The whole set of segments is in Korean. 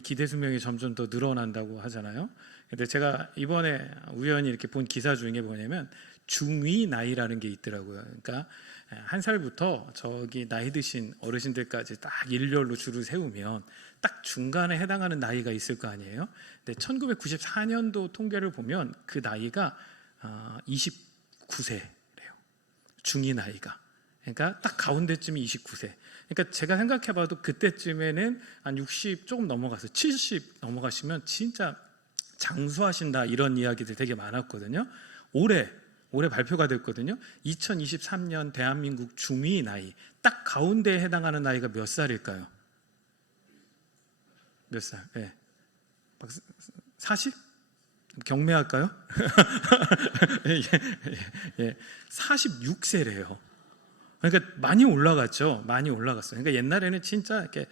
기대 수명이 점점 더 늘어난다고 하잖아요. 근데 제가 이번에 우연히 이렇게 본 기사 중에 뭐냐면 중위 나이라는 게 있더라고요. 그러니까 한 살부터 저기 나이 드신 어르신들까지 딱 일렬로 줄을 세우면 딱 중간에 해당하는 나이가 있을 거 아니에요. 근데 1994년도 통계를 보면 그 나이가 29세래요. 중위 나이가. 그러니까 딱 가운데쯤이 29세. 그러니까 제가 생각해봐도 그때쯤에는 한 60 조금 넘어가서 70 넘어가시면 진짜 장수하신다 이런 이야기들 되게 많았거든요. 올해 발표가 됐거든요. 2023년 대한민국 중위 나이 딱 가운데에 해당하는 나이가 몇 살일까요? 몇 살? 네. 40? 경매할까요? 예, 46세래요. 그러니까 많이 올라갔죠. 많이 올라갔어요. 그러니까 옛날에는 진짜 이렇게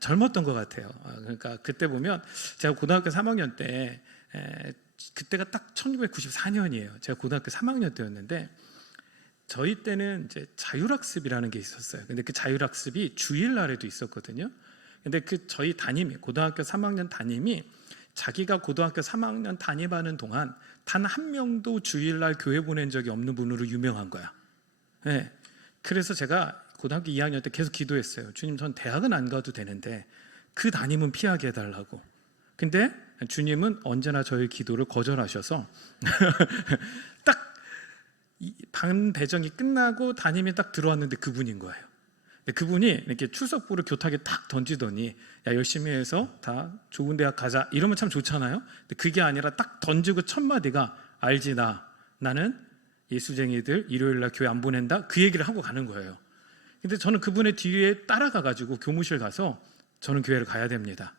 젊었던 것 같아요. 그러니까 그때 보면 제가 고등학교 3학년 때 그때가 딱 1994년이에요. 제가 고등학교 3학년 때였는데 저희 때는 이제 자율학습이라는 게 있었어요. 근데 그 자율학습이 주일날에도 있었거든요. 근데 그 저희 담임이 고등학교 3학년 담임이 자기가 고등학교 3학년 담임하는 동안 단 한 명도 주일날 교회 보낸 적이 없는 분으로 유명한 거야. 네. 그래서 제가 고등학교 2학년 때 계속 기도했어요. 주님, 전 대학은 안 가도 되는데 그 담임은 피하게 해달라고. 근데 주님은 언제나 저의 기도를 거절하셔서 딱 반 배정이 끝나고 담임이 딱 들어왔는데 그분인 거예요. 그분이 이렇게 출석부를 교탁에 탁 던지더니 야, 열심히 해서 다 좋은 대학 가자 이러면 참 좋잖아요. 근데 그게 아니라 딱 던지고 첫 마디가 알지 나는 예수쟁이들 일요일날 교회 안 보낸다 그 얘기를 하고 가는 거예요. 근데 저는 그분의 뒤에 따라가가지고 교무실 가서 저는 교회를 가야 됩니다.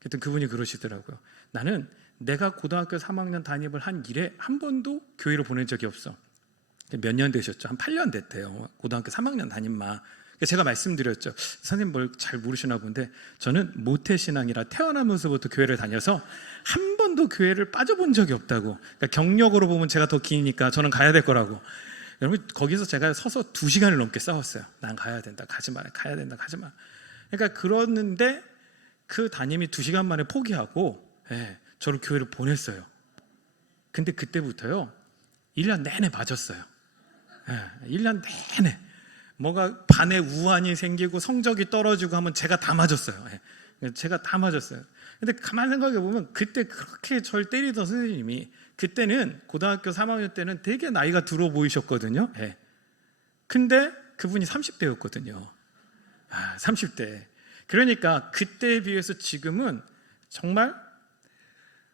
그랬더니 그분이 그러시더라고요. 나는 내가 고등학교 3학년 담임을 한 이래 한 번도 교회를 보낸 적이 없어. 몇 년 되셨죠? 한 8년 됐대요. 고등학교 3학년 담임만. 제가 말씀드렸죠. 선생님 뭘 잘 모르시나 본데 저는 모태신앙이라 태어나면서부터 교회를 다녀서 한 번도 교회를 빠져본 적이 없다고. 그러니까 경력으로 보면 제가 더 기니까 저는 가야 될 거라고. 여러분 거기서 제가 서서 2시간을 넘게 싸웠어요. 난 가야 된다. 가지 마라. 가야 된다. 가지 마. 그러니까 그러는데 그 담임이 2시간 만에 포기하고 저를 교회를 보냈어요. 근데 그때부터요 1년 내내 맞았어요. 1년 내내 뭐가 반에 우환이 생기고 성적이 떨어지고 하면 제가 다 맞았어요. 제가 다 맞았어요. 근데 가만히 생각해 보면 그때 그렇게 저를 때리던 선생님이 그때는 고등학교 3학년 때는 되게 나이가 들어 보이셨거든요. 근데 그분이 30대였거든요. 30대. 그러니까 그때에 비해서 지금은 정말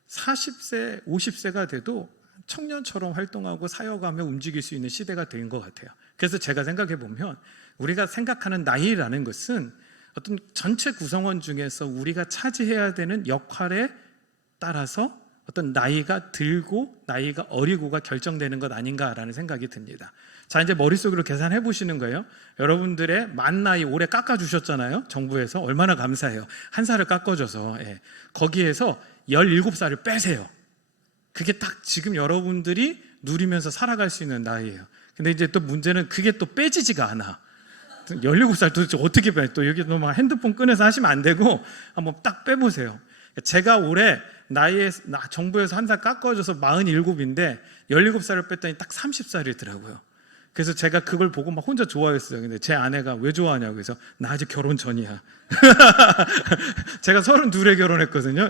40세, 50세가 돼도 청년처럼 활동하고 사역하며 움직일 수 있는 시대가 된 것 같아요. 그래서 제가 생각해 보면 우리가 생각하는 나이라는 것은 어떤 전체 구성원 중에서 우리가 차지해야 되는 역할에 따라서 어떤 나이가 들고 나이가 어리고가 결정되는 것 아닌가라는 생각이 듭니다. 자, 이제 머릿속으로 계산해 보시는 거예요. 여러분들의 만 나이 올해 깎아주셨잖아요. 정부에서 얼마나 감사해요. 한 살을 깎아줘서 거기에서 17살을 빼세요. 그게 딱 지금 여러분들이 누리면서 살아갈 수 있는 나이예요. 근데 이제 또 문제는 그게 또 빼지지가 않아. 17살 도대체 어떻게 빼? 또 여기 막 핸드폰 꺼내서 하시면 안 되고 한번 딱 빼보세요. 제가 올해 나이에 정부에서 한 살 깎아줘서 47인데 17살을 뺐더니 딱 30살이더라고요. 그래서 제가 그걸 보고 막 혼자 좋아했어요. 근데 제 아내가 왜 좋아하냐고 해서 나 아직 결혼 전이야. 제가 32에 결혼했거든요.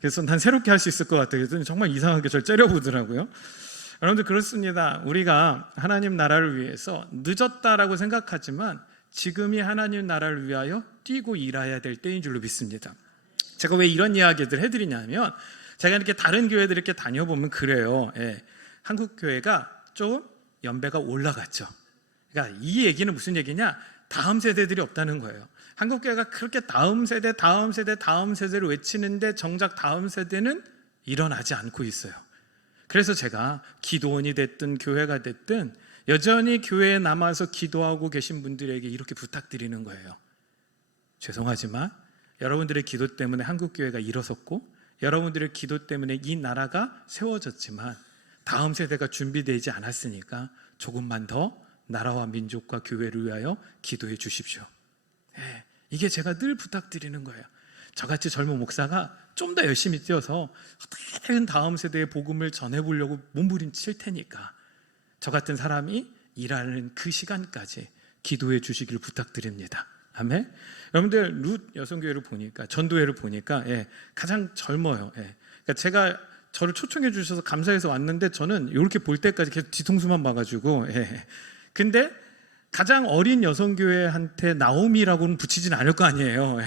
그래서 난 새롭게 할 수 있을 것 같아. 그랬더니 정말 이상하게 저를 째려보더라고요. 여러분들 그렇습니다. 우리가 하나님 나라를 위해서 늦었다라고 생각하지만 지금이 하나님 나라를 위하여 뛰고 일해야 될 때인 줄로 믿습니다. 제가 왜 이런 이야기들 해드리냐면 제가 이렇게 다른 교회들 이렇게 다녀보면 그래요. 한국 교회가 좀 연배가 올라갔죠. 그러니까 이 얘기는 무슨 얘기냐? 다음 세대들이 없다는 거예요. 한국 교회가 그렇게 다음 세대를 외치는데 정작 다음 세대는 일어나지 않고 있어요. 그래서 제가 기도원이 됐든 교회가 됐든 여전히 교회에 남아서 기도하고 계신 분들에게 이렇게 부탁드리는 거예요. 죄송하지만 여러분들의 기도 때문에 한국 교회가 일어섰고 여러분들의 기도 때문에 이 나라가 세워졌지만 다음 세대가 준비되지 않았으니까 조금만 더 나라와 민족과 교회를 위하여 기도해 주십시오. 이게 제가 늘 부탁드리는 거예요. 저같이 젊은 목사가 좀 더 열심히 뛰어서 어떻게든 다음 세대의 복음을 전해보려고 몸부림칠 테니까 저 같은 사람이 일하는 그 시간까지 기도해 주시길 부탁드립니다. 아멘. 여러분들 룻 여성교회를 보니까, 전도회를 보니까 가장 젊어요. 그러니까 제가 저를 초청해 주셔서 감사해서 왔는데 저는 이렇게 볼 때까지 계속 뒤통수만 봐가지고 근데 가장 어린 여성교회한테 나오미라고는 붙이진 않을 거 아니에요.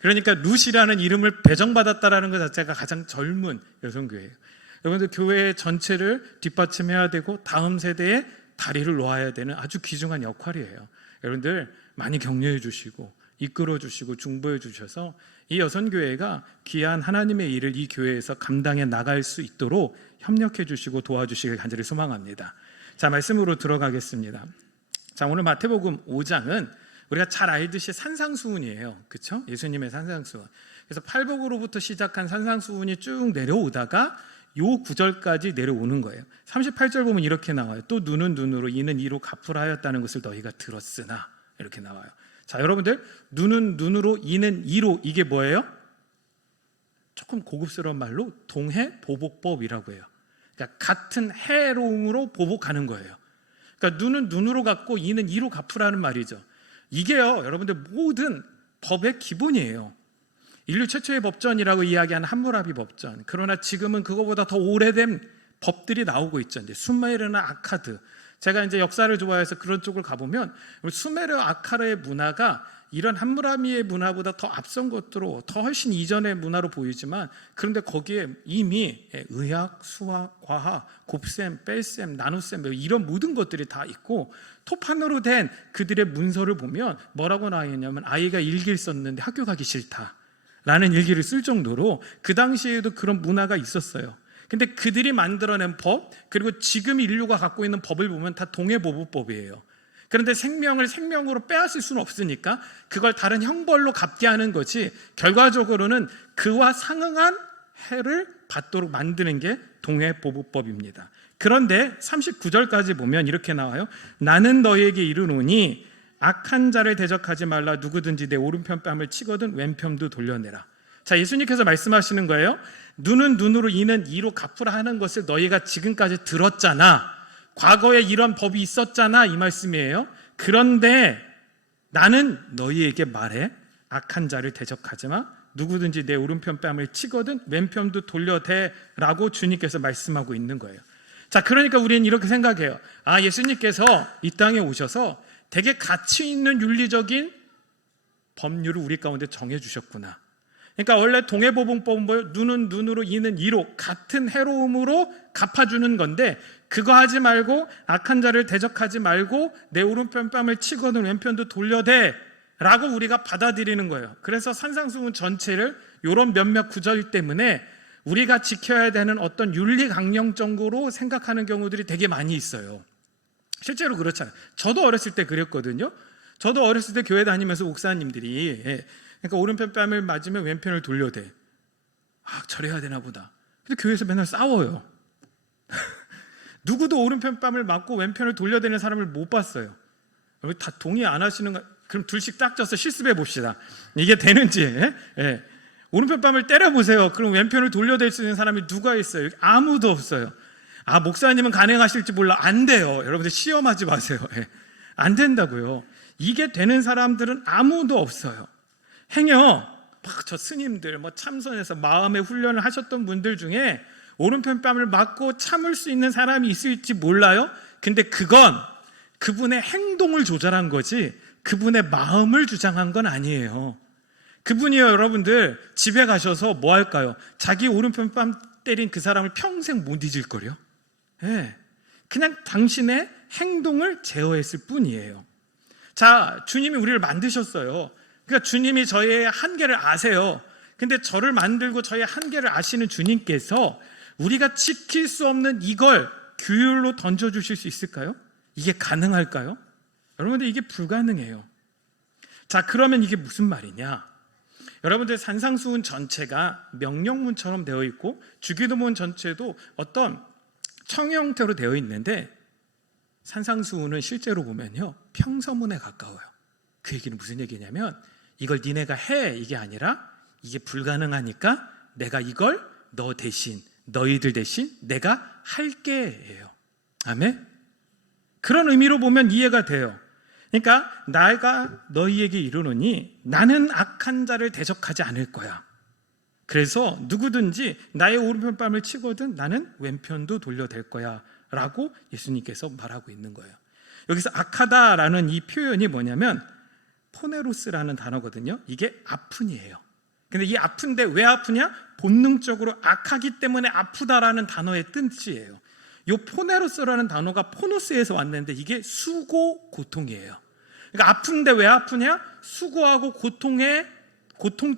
그러니까 룻이라는 이름을 배정받았다라는 것 자체가 가장 젊은 여성교회예요. 여러분들 교회 전체를 뒷받침해야 되고 다음 세대에 다리를 놓아야 되는 아주 귀중한 역할이에요. 여러분들 많이 격려해 주시고 이끌어 주시고 중보해 주셔서 이 여성교회가 귀한 하나님의 일을 이 교회에서 감당해 나갈 수 있도록 협력해 주시고 도와주시길 간절히 소망합니다. 자, 말씀으로 들어가겠습니다. 자, 오늘 마태복음 5장은 우리가 잘 알듯이 산상수훈이에요. 그렇죠? 예수님의 산상수훈. 그래서 팔복으로부터 시작한 산상수훈이 쭉 내려오다가 요 구절까지 내려오는 거예요. 38절 보면 이렇게 나와요. 또 눈은 눈으로 이는 이로 갚으라 하였다는 것을 너희가 들었으나, 이렇게 나와요. 자, 여러분들, 눈은 눈으로 이는 이로, 이게 뭐예요? 조금 고급스러운 말로 동해보복법이라고 해요. 그러니까 같은 해로움으로 보복하는 거예요. 그러니까 눈은 눈으로 갚고 이는 이로 갚으라는 말이죠. 이게요, 여러분들 모든 법의 기본이에요. 인류 최초의 법전이라고 이야기하는 함무라비 법전. 그러나 지금은 그거보다 더 오래된 법들이 나오고 있죠. 이제 수메르나 아카드. 제가 이제 역사를 좋아해서 그런 쪽을 가보면 수메르 아카르의 문화가 이런 함무라비의 문화보다 더 앞선 것으로 더 훨씬 이전의 문화로 보이지만, 그런데 거기에 이미 의학, 수학, 과학, 곱셈, 뺄셈, 나눗셈 이런 모든 것들이 다 있고, 토판으로 된 그들의 문서를 보면 뭐라고 나와 있냐면 아이가 일기를 썼는데 학교 가기 싫다 라는 일기를 쓸 정도로 그 당시에도 그런 문화가 있었어요. 근데 그들이 만들어낸 법, 그리고 지금 인류가 갖고 있는 법을 보면 다 동해보복법이에요. 그런데 생명을 생명으로 빼앗을 수는 없으니까 그걸 다른 형벌로 갚게 하는 거지, 결과적으로는 그와 상응한 해를 받도록 만드는 게 동해보복법입니다. 그런데 39절까지 보면 이렇게 나와요. 나는 너희에게 이르노니 악한 자를 대적하지 말라. 누구든지 내 오른편 뺨을 치거든 왼편도 돌려내라. 자, 예수님께서 말씀하시는 거예요. 눈은 눈으로 이는 이로 갚으라 하는 것을 너희가 지금까지 들었잖아. 과거에 이런 법이 있었잖아, 이 말씀이에요. 그런데 나는 너희에게 말해. 악한 자를 대적하지 마. 누구든지 내 오른편 뺨을 치거든 왼편도 돌려대라고 주님께서 말씀하고 있는 거예요. 자, 그러니까 우리는 이렇게 생각해요. 아, 예수님께서 이 땅에 오셔서 되게 가치 있는 윤리적인 법률을 우리 가운데 정해주셨구나. 그러니까 원래 동해보복법은 뭐예요? 눈은 눈으로 이는 이로, 같은 해로움으로 갚아주는 건데, 그거 하지 말고 악한 자를 대적하지 말고 내 오른편 뺨을 치거든 왼편도 돌려대 라고 우리가 받아들이는 거예요. 그래서 산상수훈 전체를 이런 몇몇 구절 때문에 우리가 지켜야 되는 어떤 윤리 강령적으로 생각하는 경우들이 되게 많이 있어요. 실제로 그렇잖아요. 저도 어렸을 때 그랬거든요. 저도 어렸을 때 교회 다니면서 목사님들이 그러니까 오른편 뺨을 맞으면 왼편을 돌려대. 아, 저래야 되나 보다. 근데 교회에서 맨날 싸워요. 누구도 오른편 뺨을 맞고 왼편을 돌려대는 사람을 못 봤어요. 다 동의 안 하시는 거? 그럼 둘씩 딱 져서 실습해 봅시다. 이게 되는지. 오른편 뺨을 때려보세요. 그럼 왼편을 돌려댈 수 있는 사람이 누가 있어요? 아무도 없어요. 아, 목사님은 가능하실지 몰라. 안 돼요. 여러분들 시험하지 마세요. 안 된다고요. 이게 되는 사람들은 아무도 없어요. 행여 저 스님들 참선해서 마음의 훈련을 하셨던 분들 중에 오른편 뺨을 맞고 참을 수 있는 사람이 있을지 몰라요. 근데 그건 그분의 행동을 조절한 거지 그분의 마음을 주장한 건 아니에요. 그분이요, 여러분들 집에 가셔서 뭐 할까요? 자기 오른편 뺨 때린 그 사람을 평생 못 잊을 거요. 그냥 당신의 행동을 제어했을 뿐이에요. 자, 주님이 우리를 만드셨어요. 그러니까 주님이 저의 한계를 아세요. 근데 저를 만들고 저의 한계를 아시는 주님께서 우리가 지킬 수 없는 이걸 규율로 던져주실 수 있을까요? 이게 가능할까요? 여러분들 이게 불가능해요. 자, 그러면 이게 무슨 말이냐? 여러분들 산상수훈 전체가 명령문처럼 되어 있고 주기도문 전체도 어떤 청해 형태로 되어 있는데 산상수훈은 실제로 보면요 평서문에 가까워요. 그 얘기는 무슨 얘기냐면 이걸 니네가 해 이게 아니라 이게 불가능하니까 내가 이걸 너 대신, 너희들 대신 내가 할게예요. 아멘. 그런 의미로 보면 이해가 돼요. 그러니까 내가 너희에게 이르노니 나는 악한 자를 대적하지 않을 거야. 그래서 누구든지 나의 오른편 뺨을 치거든 나는 왼편도 돌려댈 거야 라고 예수님께서 말하고 있는 거예요. 여기서 악하다라는 이 표현이 뭐냐면 포네로스라는 단어거든요. 이게 아픈이에요. 근데 이 아픈데 왜 아프냐? 본능적으로 악하기 때문에 아프다라는 단어의 뜻이에요. 이 포네로스라는 단어가 포노스에서 왔는데 이게 수고, 고통이에요. 그러니까 아픈데 왜 아프냐? 수고하고 고통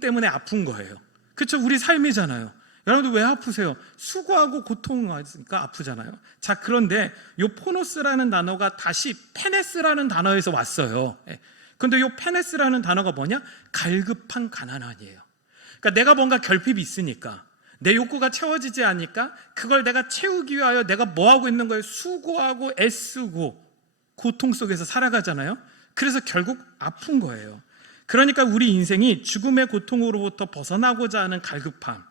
때문에 아픈 거예요. 그렇죠? 우리 삶이잖아요. 여러분들 왜 아프세요? 수고하고 고통하니까 아프잖아요. 자, 그런데 이 포노스라는 단어가 다시 페네스라는 단어에서 왔어요. 그런데 이 페네스라는 단어가 뭐냐? 갈급한 가난한이에요. 그러니까 내가 뭔가 결핍이 있으니까 내 욕구가 채워지지 않으니까 그걸 내가 채우기 위하여 내가 뭐 하고 있는 거예요? 수고하고 애쓰고 고통 속에서 살아가잖아요. 그래서 결국 아픈 거예요. 그러니까 우리 인생이 죽음의 고통으로부터 벗어나고자 하는 갈급함,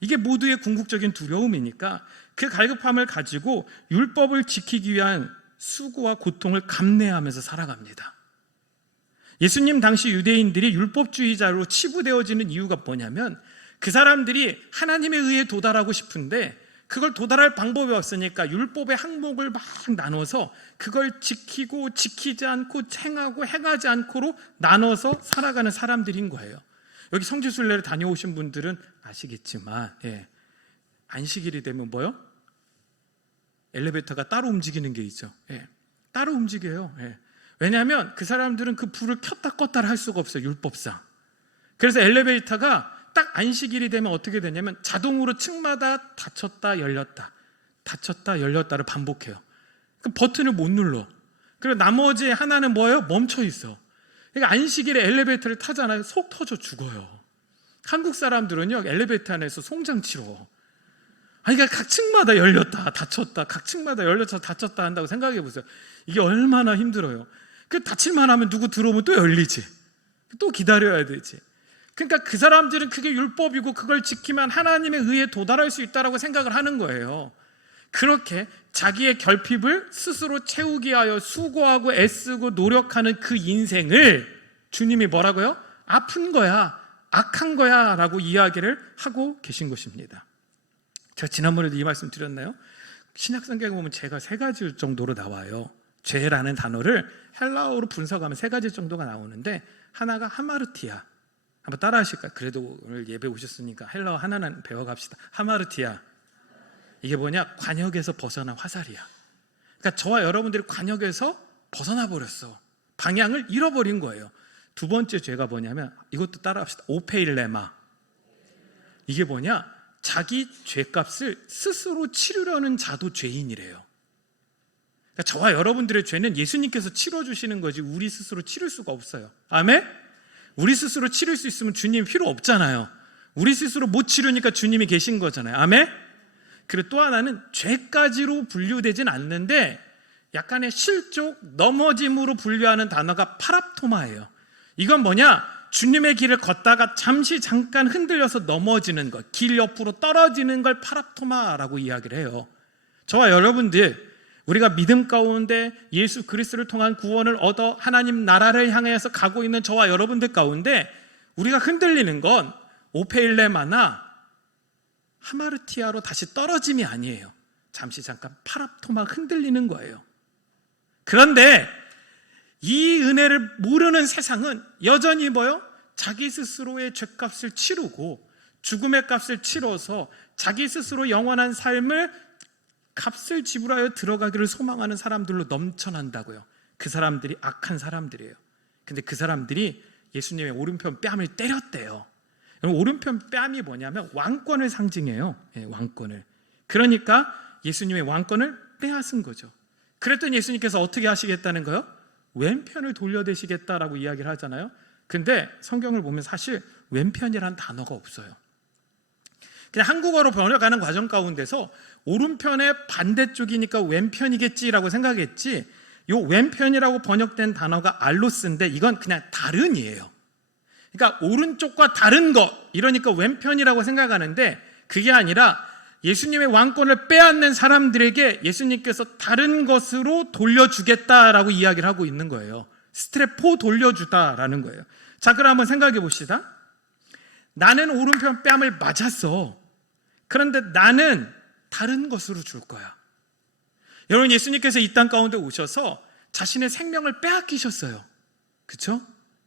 이게 모두의 궁극적인 두려움이니까 그 갈급함을 가지고 율법을 지키기 위한 수고와 고통을 감내하면서 살아갑니다. 예수님 당시 유대인들이 율법주의자로 치부되어지는 이유가 뭐냐면 그 사람들이 하나님에 의해 도달하고 싶은데 그걸 도달할 방법이 없으니까 율법의 항목을 막 나눠서 그걸 지키고 지키지 않고 행하지 않고로 나눠서 살아가는 사람들인 거예요. 여기 성지순례를 다녀오신 분들은 아시겠지만 안식일이 되면 뭐요? 엘리베이터가 따로 움직이는 게 있죠. 따로 움직여요. 왜냐하면 그 사람들은 그 불을 켰다 껐다 할 수가 없어요. 율법상. 그래서 엘리베이터가 딱 안식일이 되면 어떻게 되냐면 자동으로 층마다 닫혔다 열렸다 닫혔다 열렸다를 반복해요. 그 버튼을 못 눌러. 그리고 나머지 하나는 뭐예요? 멈춰 있어. 그러니까 안식일에 엘리베이터를 타잖아요. 속 터져 죽어요. 한국 사람들은요 엘리베이터 안에서 송장 치러. 그러니까 각 층마다 열렸다 닫혔다 각 층마다 열렸다 닫혔다 한다고 생각해 보세요. 이게 얼마나 힘들어요. 그 닫힐만 하면 누구 들어오면 또 열리지. 또 기다려야 되지. 그러니까 그 사람들은 그게 율법이고 그걸 지키면 하나님에 의해 도달할 수 있다고 생각을 하는 거예요. 그렇게 자기의 결핍을 스스로 채우기 위하여 수고하고 애쓰고 노력하는 그 인생을 주님이 뭐라고요? 아픈 거야, 악한 거야 라고 이야기를 하고 계신 것입니다. 제가 지난번에도 이 말씀 드렸나요? 신약성경에 보면 죄가 3가지 정도로 나와요. 죄라는 단어를 헬라어로 분석하면 3가지 정도가 나오는데 하나가 하마르티아. 한번 따라 하실까요? 그래도 오늘 예배 오셨으니까 헬라어 하나는 배워갑시다. 하마르티아. 이게 뭐냐? 관역에서 벗어난 화살이야. 그러니까 저와 여러분들이 관역에서 벗어나 버렸어. 방향을 잃어버린 거예요. 2번째 죄가 뭐냐면 이것도 따라 합시다. 오페일레마. 이게 뭐냐? 자기 죄값을 스스로 치르려는 자도 죄인이래요. 그러니까 저와 여러분들의 죄는 예수님께서 치러주시는 거지 우리 스스로 치를 수가 없어요. 아멘? 우리 스스로 치를 수 있으면 주님 필요 없잖아요. 우리 스스로 못 치르니까 주님이 계신 거잖아요. 아멘? 그리고 또 하나는 죄까지로 분류되진 않는데 약간의 실족, 넘어짐으로 분류하는 단어가 파랍토마예요. 이건 뭐냐? 주님의 길을 걷다가 잠깐 흔들려서 넘어지는 것, 길 옆으로 떨어지는 걸 파랍토마라고 이야기를 해요. 저와 여러분들, 우리가 믿음 가운데 예수 그리스도를 통한 구원을 얻어 하나님 나라를 향해서 가고 있는 저와 여러분들 가운데 우리가 흔들리는 건 오페일레마나 하마르티아로 다시 떨어짐이 아니에요. 잠깐 파랍토마 흔들리는 거예요. 그런데 이 은혜를 모르는 세상은 여전히 뭐요? 자기 스스로의 죄값을 치르고 죽음의 값을 치러서 자기 스스로 영원한 삶을 값을 지불하여 들어가기를 소망하는 사람들로 넘쳐난다고요. 그 사람들이 악한 사람들이에요. 근데 그 사람들이 예수님의 오른편 뺨을 때렸대요. 오른편 뺨이 뭐냐면 왕권을 상징해요. 왕권을. 그러니까 예수님의 왕권을 빼앗은 거죠. 그랬더니 예수님께서 어떻게 하시겠다는 거예요? 왼편을 돌려대시겠다라고 이야기를 하잖아요. 근데 성경을 보면 사실 왼편이란 단어가 없어요. 그냥 한국어로 번역하는 과정 가운데서 오른편의 반대쪽이니까 왼편이겠지라고 생각했지, 요 왼편이라고 번역된 단어가 알로스인데 이건 그냥 다른이에요. 그러니까 오른쪽과 다른 것, 이러니까 왼편이라고 생각하는데 그게 아니라 예수님의 왕권을 빼앗는 사람들에게 예수님께서 다른 것으로 돌려주겠다라고 이야기를 하고 있는 거예요. 스트레포 돌려주다라는 거예요. 자, 그럼 한번 생각해 봅시다. 나는 오른편 뺨을 맞았어. 그런데 나는 다른 것으로 줄 거야. 여러분, 예수님께서 이 땅 가운데 오셔서 자신의 생명을 빼앗기셨어요. 그렇죠?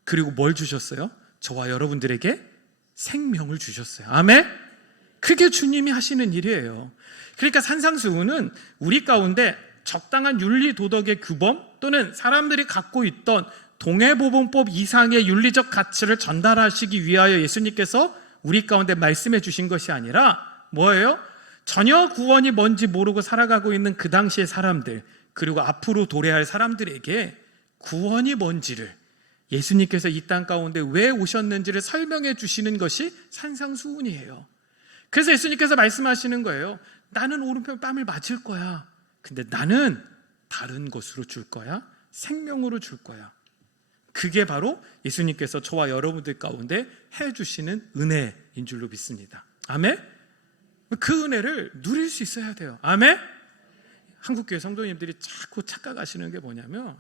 그리고 뭘 주셨어요? 저와 여러분들에게 생명을 주셨어요. 아멘? 그게 주님이 하시는 일이에요. 그러니까 산상수훈은 우리 가운데 적당한 윤리 도덕의 규범 또는 사람들이 갖고 있던 동해보범법 이상의 윤리적 가치를 전달하시기 위하여 예수님께서 우리 가운데 말씀해 주신 것이 아니라 뭐예요? 전혀 구원이 뭔지 모르고 살아가고 있는 그 당시의 사람들, 그리고 앞으로 도래할 사람들에게 구원이 뭔지를, 예수님께서 이 땅 가운데 왜 오셨는지를 설명해 주시는 것이 산상수훈이에요. 그래서 예수님께서 말씀하시는 거예요. 나는 오른편 뺨을 맞을 거야. 근데 나는 다른 것으로 줄 거야. 생명으로 줄 거야. 그게 바로 예수님께서 저와 여러분들 가운데 해주시는 은혜인 줄로 믿습니다. 아멘? 그 은혜를 누릴 수 있어야 돼요. 아멘? 한국교회 성도님들이 자꾸 착각하시는 게 뭐냐면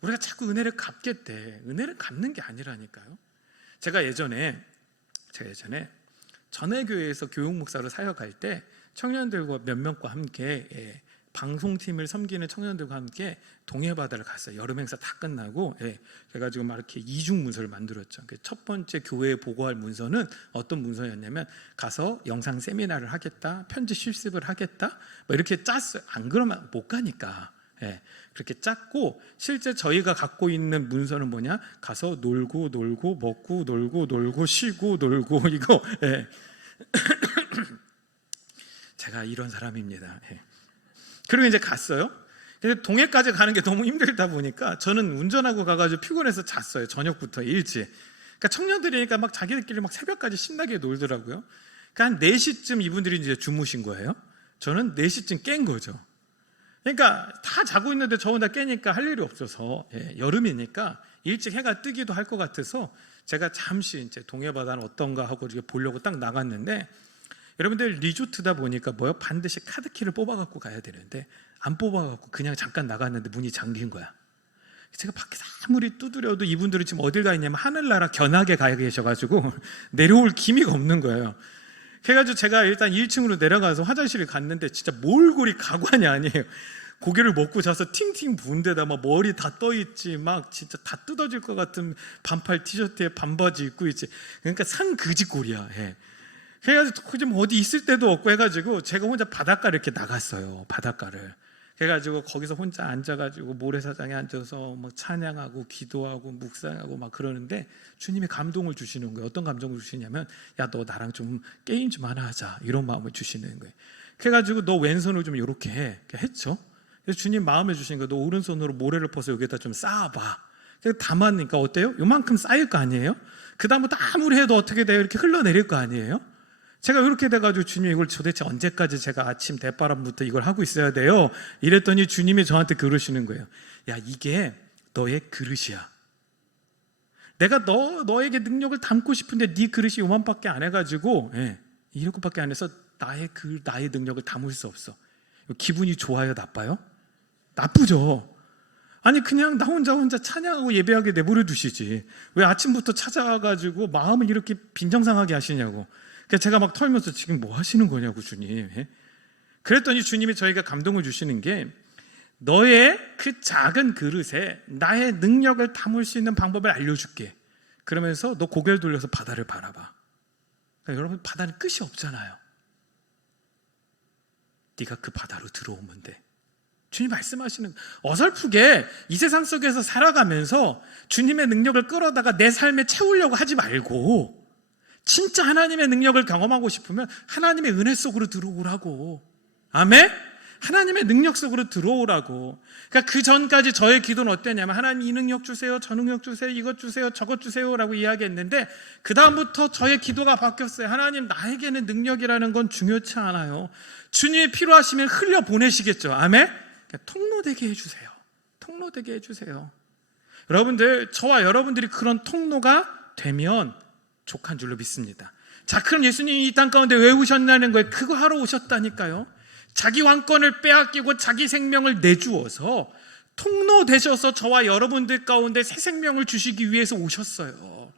우리가 자꾸 은혜를 갚겠대. 은혜를 갚는 게 아니라니까요. 제가 예전에 전회교회에서 교육목사로 사역할 때 청년들과 몇 명과 함께 방송팀을 섬기는 청년들과 함께 동해바다를 갔어요. 여름 행사 다 끝나고 그래가지고 막 이렇게 이중 문서를 만들었죠. 첫 번째 교회에 보고할 문서는 어떤 문서였냐면 가서 영상 세미나를 하겠다, 편지 실습을 하겠다, 뭐 이렇게 짰어요. 안 그러면 못 가니까. 그렇게 짰고 실제 저희가 갖고 있는 문서는 뭐냐? 가서 놀고 먹고 놀고 쉬고 놀고 이거. 제가 이런 사람입니다. 그리고 이제 갔어요. 근데 동해까지 가는 게 너무 힘들다 보니까 저는 운전하고 가가지고 피곤해서 잤어요. 저녁부터 일찍. 그러니까 청년들이니까 막 자기들끼리 막 새벽까지 신나게 놀더라고요. 그러니까 한 4시쯤 이분들이 이제 주무신 거예요. 저는 4시쯤 깬 거죠. 그러니까 다 자고 있는데 저 혼자 깨니까 할 일이 없어서 여름이니까 일찍 해가 뜨기도 할 것 같아서 제가 잠시 이제 동해바다는 어떤가 하고 이렇게 보려고 딱 나갔는데 여러분들 리조트다 보니까 뭐요? 반드시 카드키를 뽑아갖고 가야 되는데 안 뽑아갖고 그냥 잠깐 나갔는데 문이 잠긴 거야. 제가 밖에서 아무리 두드려도 이분들은 지금 어딜 가 있냐면 하늘나라 견학에 가 계셔가지고 내려올 기미가 없는 거예요. 그래가지고 제가 일단 1층으로 내려가서 화장실을 갔는데 진짜 몰골이 가관이 아니에요. 고개를 먹고 자서 팅팅 부은 데다 막 머리 다 떠있지, 막 진짜 다 뜯어질 것 같은 반팔 티셔츠에 반바지 입고 있지. 그러니까 상그지 꼴이야. 그래가지고 좀 어디 있을 데도 없고 해가지고 제가 혼자 바닷가를 이렇게 나갔어요. 바닷가를. 그래가지고 거기서 혼자 앉아가지고 모래사장에 앉아서 막 찬양하고 기도하고 묵상하고 막 그러는데 주님이 감동을 주시는 거예요. 어떤 감동을 주시냐면 야, 너 나랑 좀 게임 좀 하나 하자, 이런 마음을 주시는 거예요. 그래가지고 너 왼손을 좀 이렇게 해. 했죠. 그래서 주님 마음에 주시는 거예요. 너 오른손으로 모래를 퍼서 여기다 좀 쌓아봐. 그래서 담았으니까 어때요? 요만큼 쌓일 거 아니에요? 그 다음부터 아무리 해도 어떻게 돼요? 이렇게 흘러내릴 거 아니에요? 제가 이렇게 돼가지고 주님 이걸 도대체 언제까지 제가 아침 대바람부터 이걸 하고 있어야 돼요? 이랬더니 주님이 저한테 그러시는 거예요. 야, 이게 너의 그릇이야. 내가 너에게 능력을 담고 싶은데 네 그릇이 요만밖에 안 해가지고 이렇게밖에 안 해서 나의 능력을 담을 수 없어. 기분이 좋아요? 나빠요? 나쁘죠. 아니 그냥 나 혼자 찬양하고 예배하게 내버려 두시지 왜 아침부터 찾아와가지고 마음을 이렇게 빈정상하게 하시냐고. 그래서 제가 막 털면서 지금 뭐 하시는 거냐고 주님. 그랬더니 주님이 저희가 감동을 주시는 게 너의 그 작은 그릇에 나의 능력을 담을 수 있는 방법을 알려줄게. 그러면서 너 고개를 돌려서 바다를 바라봐. 그러니까 여러분, 바다는 끝이 없잖아요. 네가 그 바다로 들어오면 돼. 주님 말씀하시는, 어설프게 이 세상 속에서 살아가면서 주님의 능력을 끌어다가 내 삶에 채우려고 하지 말고 진짜 하나님의 능력을 경험하고 싶으면 하나님의 은혜 속으로 들어오라고. 아멘? 하나님의 능력 속으로 들어오라고. 그러니까 그 전까지 저의 기도는 어땠냐면 하나님 이 능력 주세요, 저 능력 주세요, 이것 주세요, 저것 주세요 라고 이야기했는데 그 다음부터 저의 기도가 바뀌었어요. 하나님, 나에게는 능력이라는 건 중요치 않아요. 주님이 필요하시면 흘려보내시겠죠. 아멘? 그러니까 통로되게 해주세요. 통로되게 해주세요. 여러분들, 저와 여러분들이 그런 통로가 되면 족한 줄로 믿습니다. 자, 그럼 예수님이 이 땅 가운데 왜 오셨냐는 거예요. 그거 하러 오셨다니까요. 자기 왕권을 빼앗기고 자기 생명을 내주어서 통로 되셔서 저와 여러분들 가운데 새 생명을 주시기 위해서 오셨어요.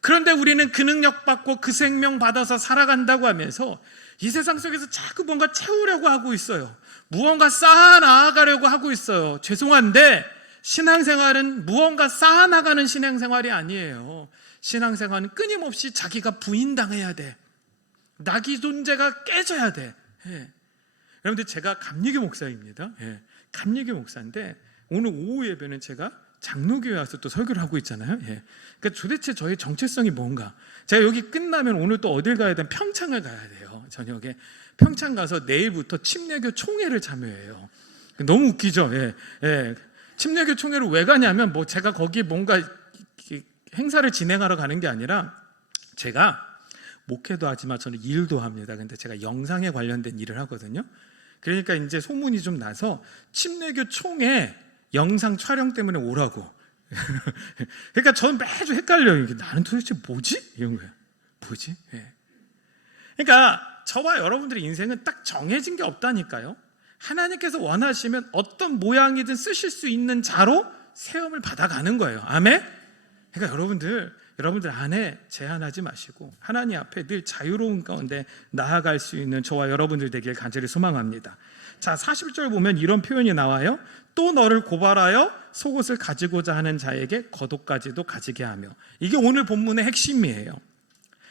그런데 우리는 그 능력 받고 그 생명 받아서 살아간다고 하면서 이 세상 속에서 자꾸 뭔가 채우려고 하고 있어요. 무언가 쌓아 나아가려고 하고 있어요. 죄송한데 신앙생활은 무언가 쌓아 나가는 신앙생활이 아니에요. 신앙생활은 끊임없이 자기가 부인당해야 돼. 나기 존재가 깨져야 돼. 여러분들, 제가 감리교 목사입니다. 감리교 목사인데 오늘 오후 예배는 제가 장로교회 와서 또 설교를 하고 있잖아요. 그러니까 도대체 저의 정체성이 뭔가. 제가 여기 끝나면 오늘 또 어딜 가야 되면 평창을 가야 돼요. 저녁에 평창 가서 내일부터 침례교 총회를 참여해요. 너무 웃기죠. 침례교 총회를 왜 가냐면 뭐 제가 거기 뭔가 행사를 진행하러 가는 게 아니라 제가 목회도 하지만 저는 일도 합니다. 근데 제가 영상에 관련된 일을 하거든요. 그러니까 이제 소문이 좀 나서 침례교 총회 영상 촬영 때문에 오라고. 그러니까 저는 매주 헷갈려요. 나는 도대체 뭐지? 이런 거예요. 뭐지? 그러니까 저와 여러분들의 인생은 딱 정해진 게 없다니까요. 하나님께서 원하시면 어떤 모양이든 쓰실 수 있는 자로 세움을 받아가는 거예요. 아멘? 그러니까 여러분들 안에 제한하지 마시고 하나님 앞에 늘 자유로운 가운데 나아갈 수 있는 저와 여러분들 되길 간절히 소망합니다. 자, 40절 보면 이런 표현이 나와요. 또 너를 고발하여 속옷을 가지고자 하는 자에게 겉옷까지도 가지게 하며. 이게 오늘 본문의 핵심이에요.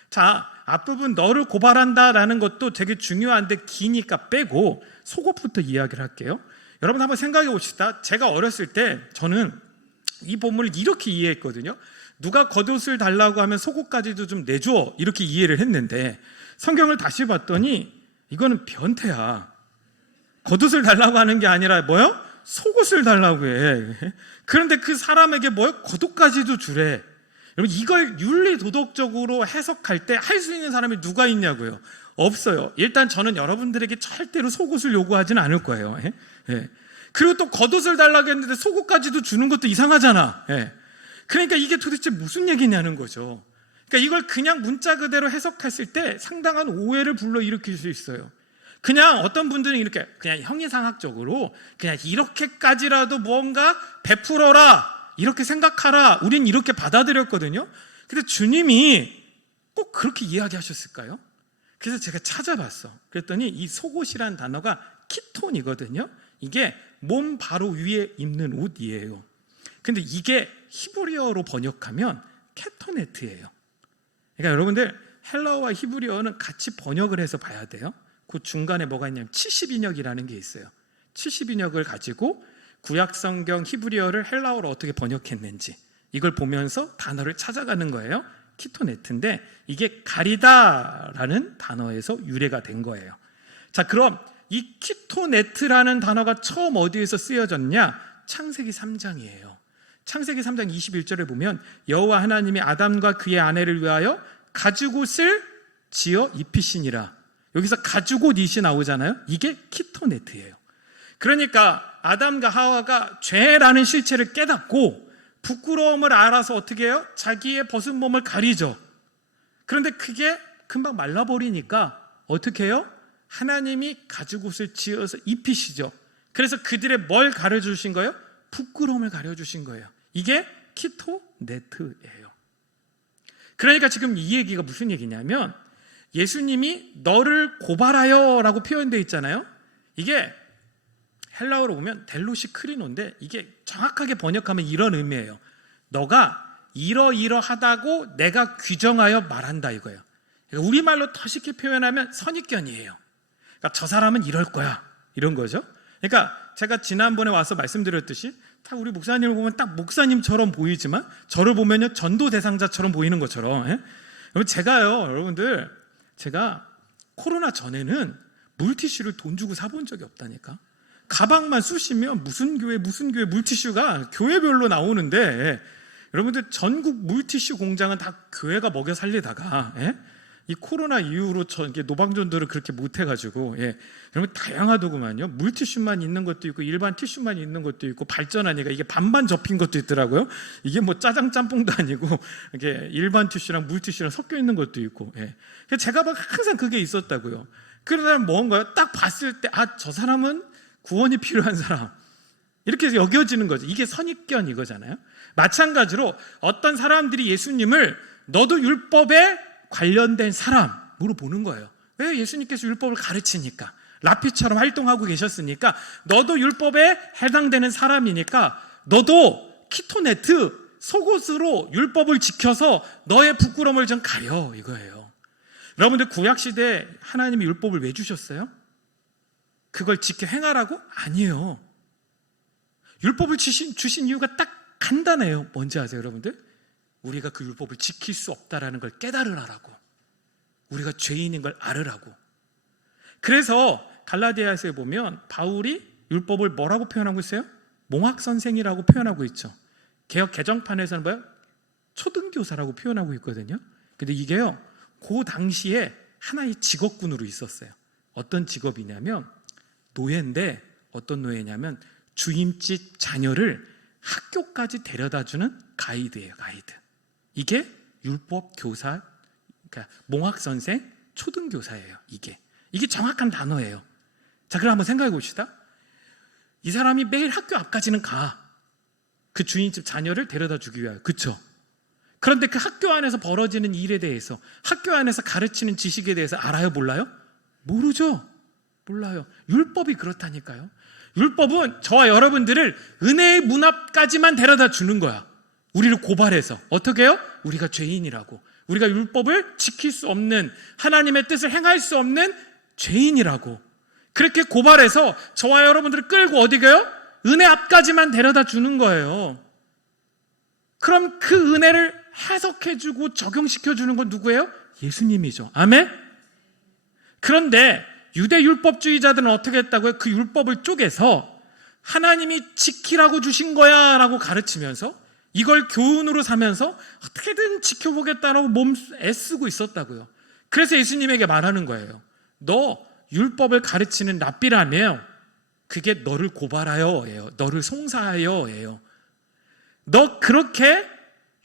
자, 앞부분 너를 고발한다라는 것도 되게 중요한데 기니까 빼고 속옷부터 이야기를 할게요. 여러분 한번 생각해 봅시다. 제가 어렸을 때 저는 이 본문을 이렇게 이해했거든요. 누가 겉옷을 달라고 하면 속옷까지도 좀 내줘, 이렇게 이해를 했는데 성경을 다시 봤더니 이거는 변태야. 겉옷을 달라고 하는 게 아니라 뭐요? 속옷을 달라고 해. 그런데 그 사람에게 뭐요? 겉옷까지도 주래. 여러분, 이걸 윤리 도덕적으로 해석할 때 할 수 있는 사람이 누가 있냐고요? 없어요. 일단 저는 여러분들에게 절대로 속옷을 요구하지는 않을 거예요. 그리고 또 겉옷을 달라고 했는데 속옷까지도 주는 것도 이상하잖아. 그러니까 이게 도대체 무슨 얘기냐는 거죠. 그러니까 이걸 그냥 문자 그대로 해석했을 때 상당한 오해를 불러일으킬 수 있어요. 그냥 어떤 분들은 이렇게 그냥 형이상학적으로 그냥 이렇게까지라도 뭔가 베풀어라, 이렇게 생각하라, 우린 이렇게 받아들였거든요. 근데 주님이 꼭 그렇게 이야기하셨을까요? 그래서 제가 찾아봤어. 그랬더니 이 속옷이라는 단어가 키톤이거든요. 이게 몸 바로 위에 입는 옷이에요. 근데 이게 히브리어로 번역하면 케토네트예요. 그러니까 여러분들 헬라어와 히브리어는 같이 번역을 해서 봐야 돼요. 그 중간에 뭐가 있냐면 70인역이라는 게 있어요. 70인역을 가지고 구약성경 히브리어를 헬라어로 어떻게 번역했는지 이걸 보면서 단어를 찾아가는 거예요. 키토네트인데 이게 가리다라는 단어에서 유래가 된 거예요. 자, 그럼 이 키토네트라는 단어가 처음 어디에서 쓰여졌냐? 창세기 3장이에요. 창세기 3장 21절에 보면 여호와 하나님이 아담과 그의 아내를 위하여 가죽옷을 지어 입히시니라. 여기서 가죽옷이 나오잖아요. 이게 키토네트예요. 그러니까 아담과 하와가 죄라는 실체를 깨닫고 부끄러움을 알아서 어떻게 해요? 자기의 벗은 몸을 가리죠. 그런데 그게 금방 말라버리니까 어떻게 해요? 하나님이 가죽옷을 지어서 입히시죠. 그래서 그들의 뭘 가려주신 거예요? 부끄러움을 가려주신 거예요. 이게 키토네트예요. 그러니까 지금 이 얘기가 무슨 얘기냐면 예수님이 너를 고발하여 라고 표현되어 있잖아요. 이게 헬라어로 보면 델로시 크리노인데 이게 정확하게 번역하면 이런 의미예요. 너가 이러이러하다고 내가 규정하여 말한다 이거예요. 그러니까 우리말로 더 쉽게 표현하면 선입견이에요. 그러니까 저 사람은 이럴 거야 이런 거죠. 그러니까 제가 지난번에 와서 말씀드렸듯이 딱 우리 목사님을 보면 딱 목사님처럼 보이지만 저를 보면요 전도 대상자처럼 보이는 것처럼. 여러분 제가요 여러분들 제가 코로나 전에는 물티슈를 돈 주고 사본 적이 없다니까. 가방만 쑤시면 무슨 교회 물티슈가 교회별로 나오는데 여러분들 전국 물티슈 공장은 다 교회가 먹여 살리다가 이 코로나 이후로 이게 노방전도를 그렇게 못해가지고, 여러분 다양하더구만요. 물티슈만 있는 것도 있고 일반 티슈만 있는 것도 있고 발전하니까 이게 반반 접힌 것도 있더라고요. 이게 뭐 짜장 짬뽕도 아니고 이게 일반 티슈랑 물티슈랑 섞여 있는 것도 있고. 그래서 제가 막 항상 그게 있었다고요. 그러다 뭔가요? 딱 봤을 때 저 사람은 구원이 필요한 사람, 이렇게 여겨지는 거죠. 이게 선입견 이거잖아요. 마찬가지로 어떤 사람들이 예수님을 너도 율법에 관련된 사람으로 보는 거예요. 왜? 예수님께서 율법을 가르치니까, 라피처럼 활동하고 계셨으니까, 너도 율법에 해당되는 사람이니까 너도 키토네트, 속옷으로 율법을 지켜서 너의 부끄러움을 좀 가려, 이거예요. 여러분들 구약시대에 하나님이 율법을 왜 주셨어요? 그걸 지켜 행하라고? 아니에요. 율법을 주신 이유가 딱 간단해요. 뭔지 아세요, 여러분들? 우리가 그 율법을 지킬 수 없다라는 걸 깨달으라고, 우리가 죄인인 걸 알으라고. 그래서 갈라디아서에 보면 바울이 율법을 뭐라고 표현하고 있어요? 몽학선생이라고 표현하고 있죠. 개역 개정판에서는 뭐예요? 초등교사라고 표현하고 있거든요. 근데 이게요, 그 당시에 하나의 직업군으로 있었어요. 어떤 직업이냐면 노예인데, 어떤 노예냐면 주임집 자녀를 학교까지 데려다주는 가이드예요. 가이드. 이게 율법 교사, 그러니까 몽학 선생, 초등교사예요. 이게 정확한 단어예요. 자, 그럼 한번 생각해 봅시다. 이 사람이 매일 학교 앞까지는 가. 그 주인집 자녀를 데려다 주기 위하여. 그렇죠? 그런데 그 학교 안에서 벌어지는 일에 대해서, 학교 안에서 가르치는 지식에 대해서 알아요? 몰라요? 모르죠. 몰라요. 율법이 그렇다니까요. 율법은 저와 여러분들을 은혜의 문 앞까지만 데려다 주는 거야. 우리를 고발해서. 어떻게 해요? 우리가 죄인이라고, 우리가 율법을 지킬 수 없는, 하나님의 뜻을 행할 수 없는 죄인이라고 그렇게 고발해서 저와 여러분들을 끌고 어디 가요? 은혜 앞까지만 데려다 주는 거예요. 그럼 그 은혜를 해석해주고 적용시켜주는 건 누구예요? 예수님이죠. 아멘? 그런데 유대 율법주의자들은 어떻게 했다고요? 그 율법을 쪼개서 하나님이 지키라고 주신 거야 라고 가르치면서, 이걸 교훈으로 사면서 어떻게든 지켜보겠다라고 몸 애쓰고 있었다고요. 그래서 예수님에게 말하는 거예요. 너 율법을 가르치는 랍비라며, 그게 너를 고발하여예요. 너를 송사하여예요. 너 그렇게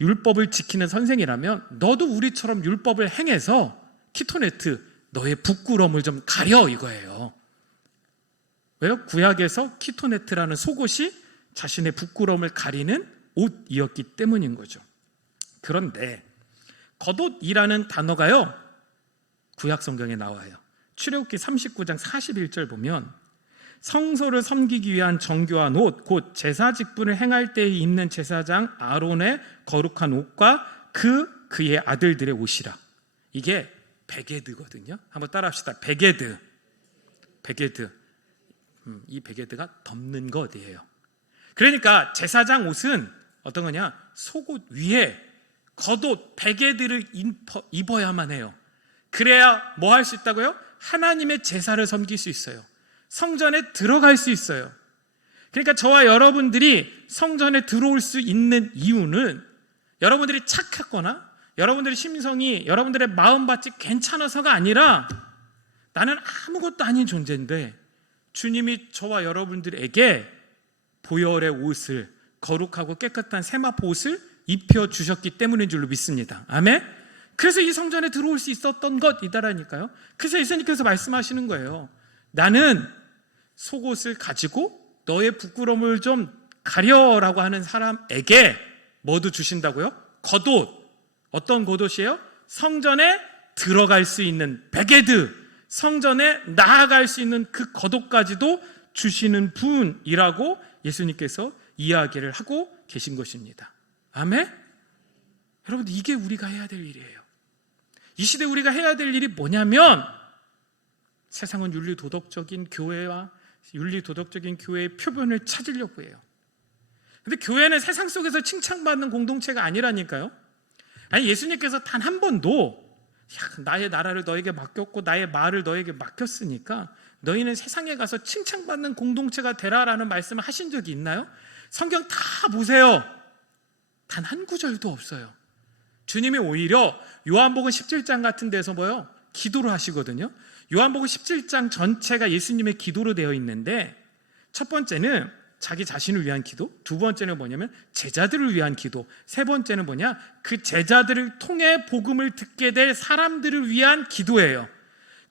율법을 지키는 선생이라면 너도 우리처럼 율법을 행해서 키토네트, 너의 부끄러움을 좀 가려, 이거예요. 왜요? 구약에서 키토네트라는 속옷이 자신의 부끄러움을 가리는 옷이었기 때문인 거죠. 그런데 겉옷이라는 단어가요, 구약 성경에 나와요. 출애굽기 39장 41절 보면 성소를 섬기기 위한 정교한 옷, 곧 제사 직분을 행할 때에 입는 제사장 아론의 거룩한 옷과 그의 아들들의 옷이라. 이게 베게드거든요. 한번 따라합시다. 베게드. 이 베게드가 덮는 것이에요. 그러니까 제사장 옷은 어떤 거냐? 속옷 위에 겉옷, 베게드를 입어야만 해요. 그래야 뭐 할 수 있다고요? 하나님의 제사를 섬길 수 있어요. 성전에 들어갈 수 있어요. 그러니까 저와 여러분들이 성전에 들어올 수 있는 이유는 여러분들이 착했거나 여러분들의 심성이, 여러분들의 마음밭이 괜찮아서가 아니라, 나는 아무것도 아닌 존재인데 주님이 저와 여러분들에게 보혈의 옷을, 거룩하고 깨끗한 세마포 옷을 입혀주셨기 때문인 줄로 믿습니다. 아멘? 그래서 이 성전에 들어올 수 있었던 것이다라니까요. 그래서 예수님께서 말씀하시는 거예요. 나는 속옷을 가지고 너의 부끄러움을 좀 가려라고 하는 사람에게 뭐도 주신다고요? 겉옷. 어떤 겉옷이에요? 성전에 들어갈 수 있는 베게드, 성전에 나아갈 수 있는 그 겉옷까지도 주시는 분이라고 예수님께서 이야기를 하고 계신 것입니다. 아멘? 여러분, 이게 우리가 해야 될 일이에요. 이 시대에 우리가 해야 될 일이 뭐냐면, 세상은 윤리도덕적인 교회와 윤리도덕적인 교회의 표본을 찾으려고 해요. 근데 교회는 세상 속에서 칭찬받는 공동체가 아니라니까요. 아니, 예수님께서 단 한 번도 나의 나라를 너에게 맡겼고 나의 말을 너에게 맡겼으니까 너희는 세상에 가서 칭찬받는 공동체가 되라라는 말씀을 하신 적이 있나요? 성경 다 보세요. 단 한 구절도 없어요. 주님이 오히려 요한복음 17장 같은 데서 뭐요? 기도를 하시거든요. 요한복음 17장 전체가 예수님의 기도로 되어 있는데, 첫 번째는 자기 자신을 위한 기도, 두 번째는 뭐냐면 제자들을 위한 기도, 세 번째는 뭐냐? 그 제자들을 통해 복음을 듣게 될 사람들을 위한 기도예요.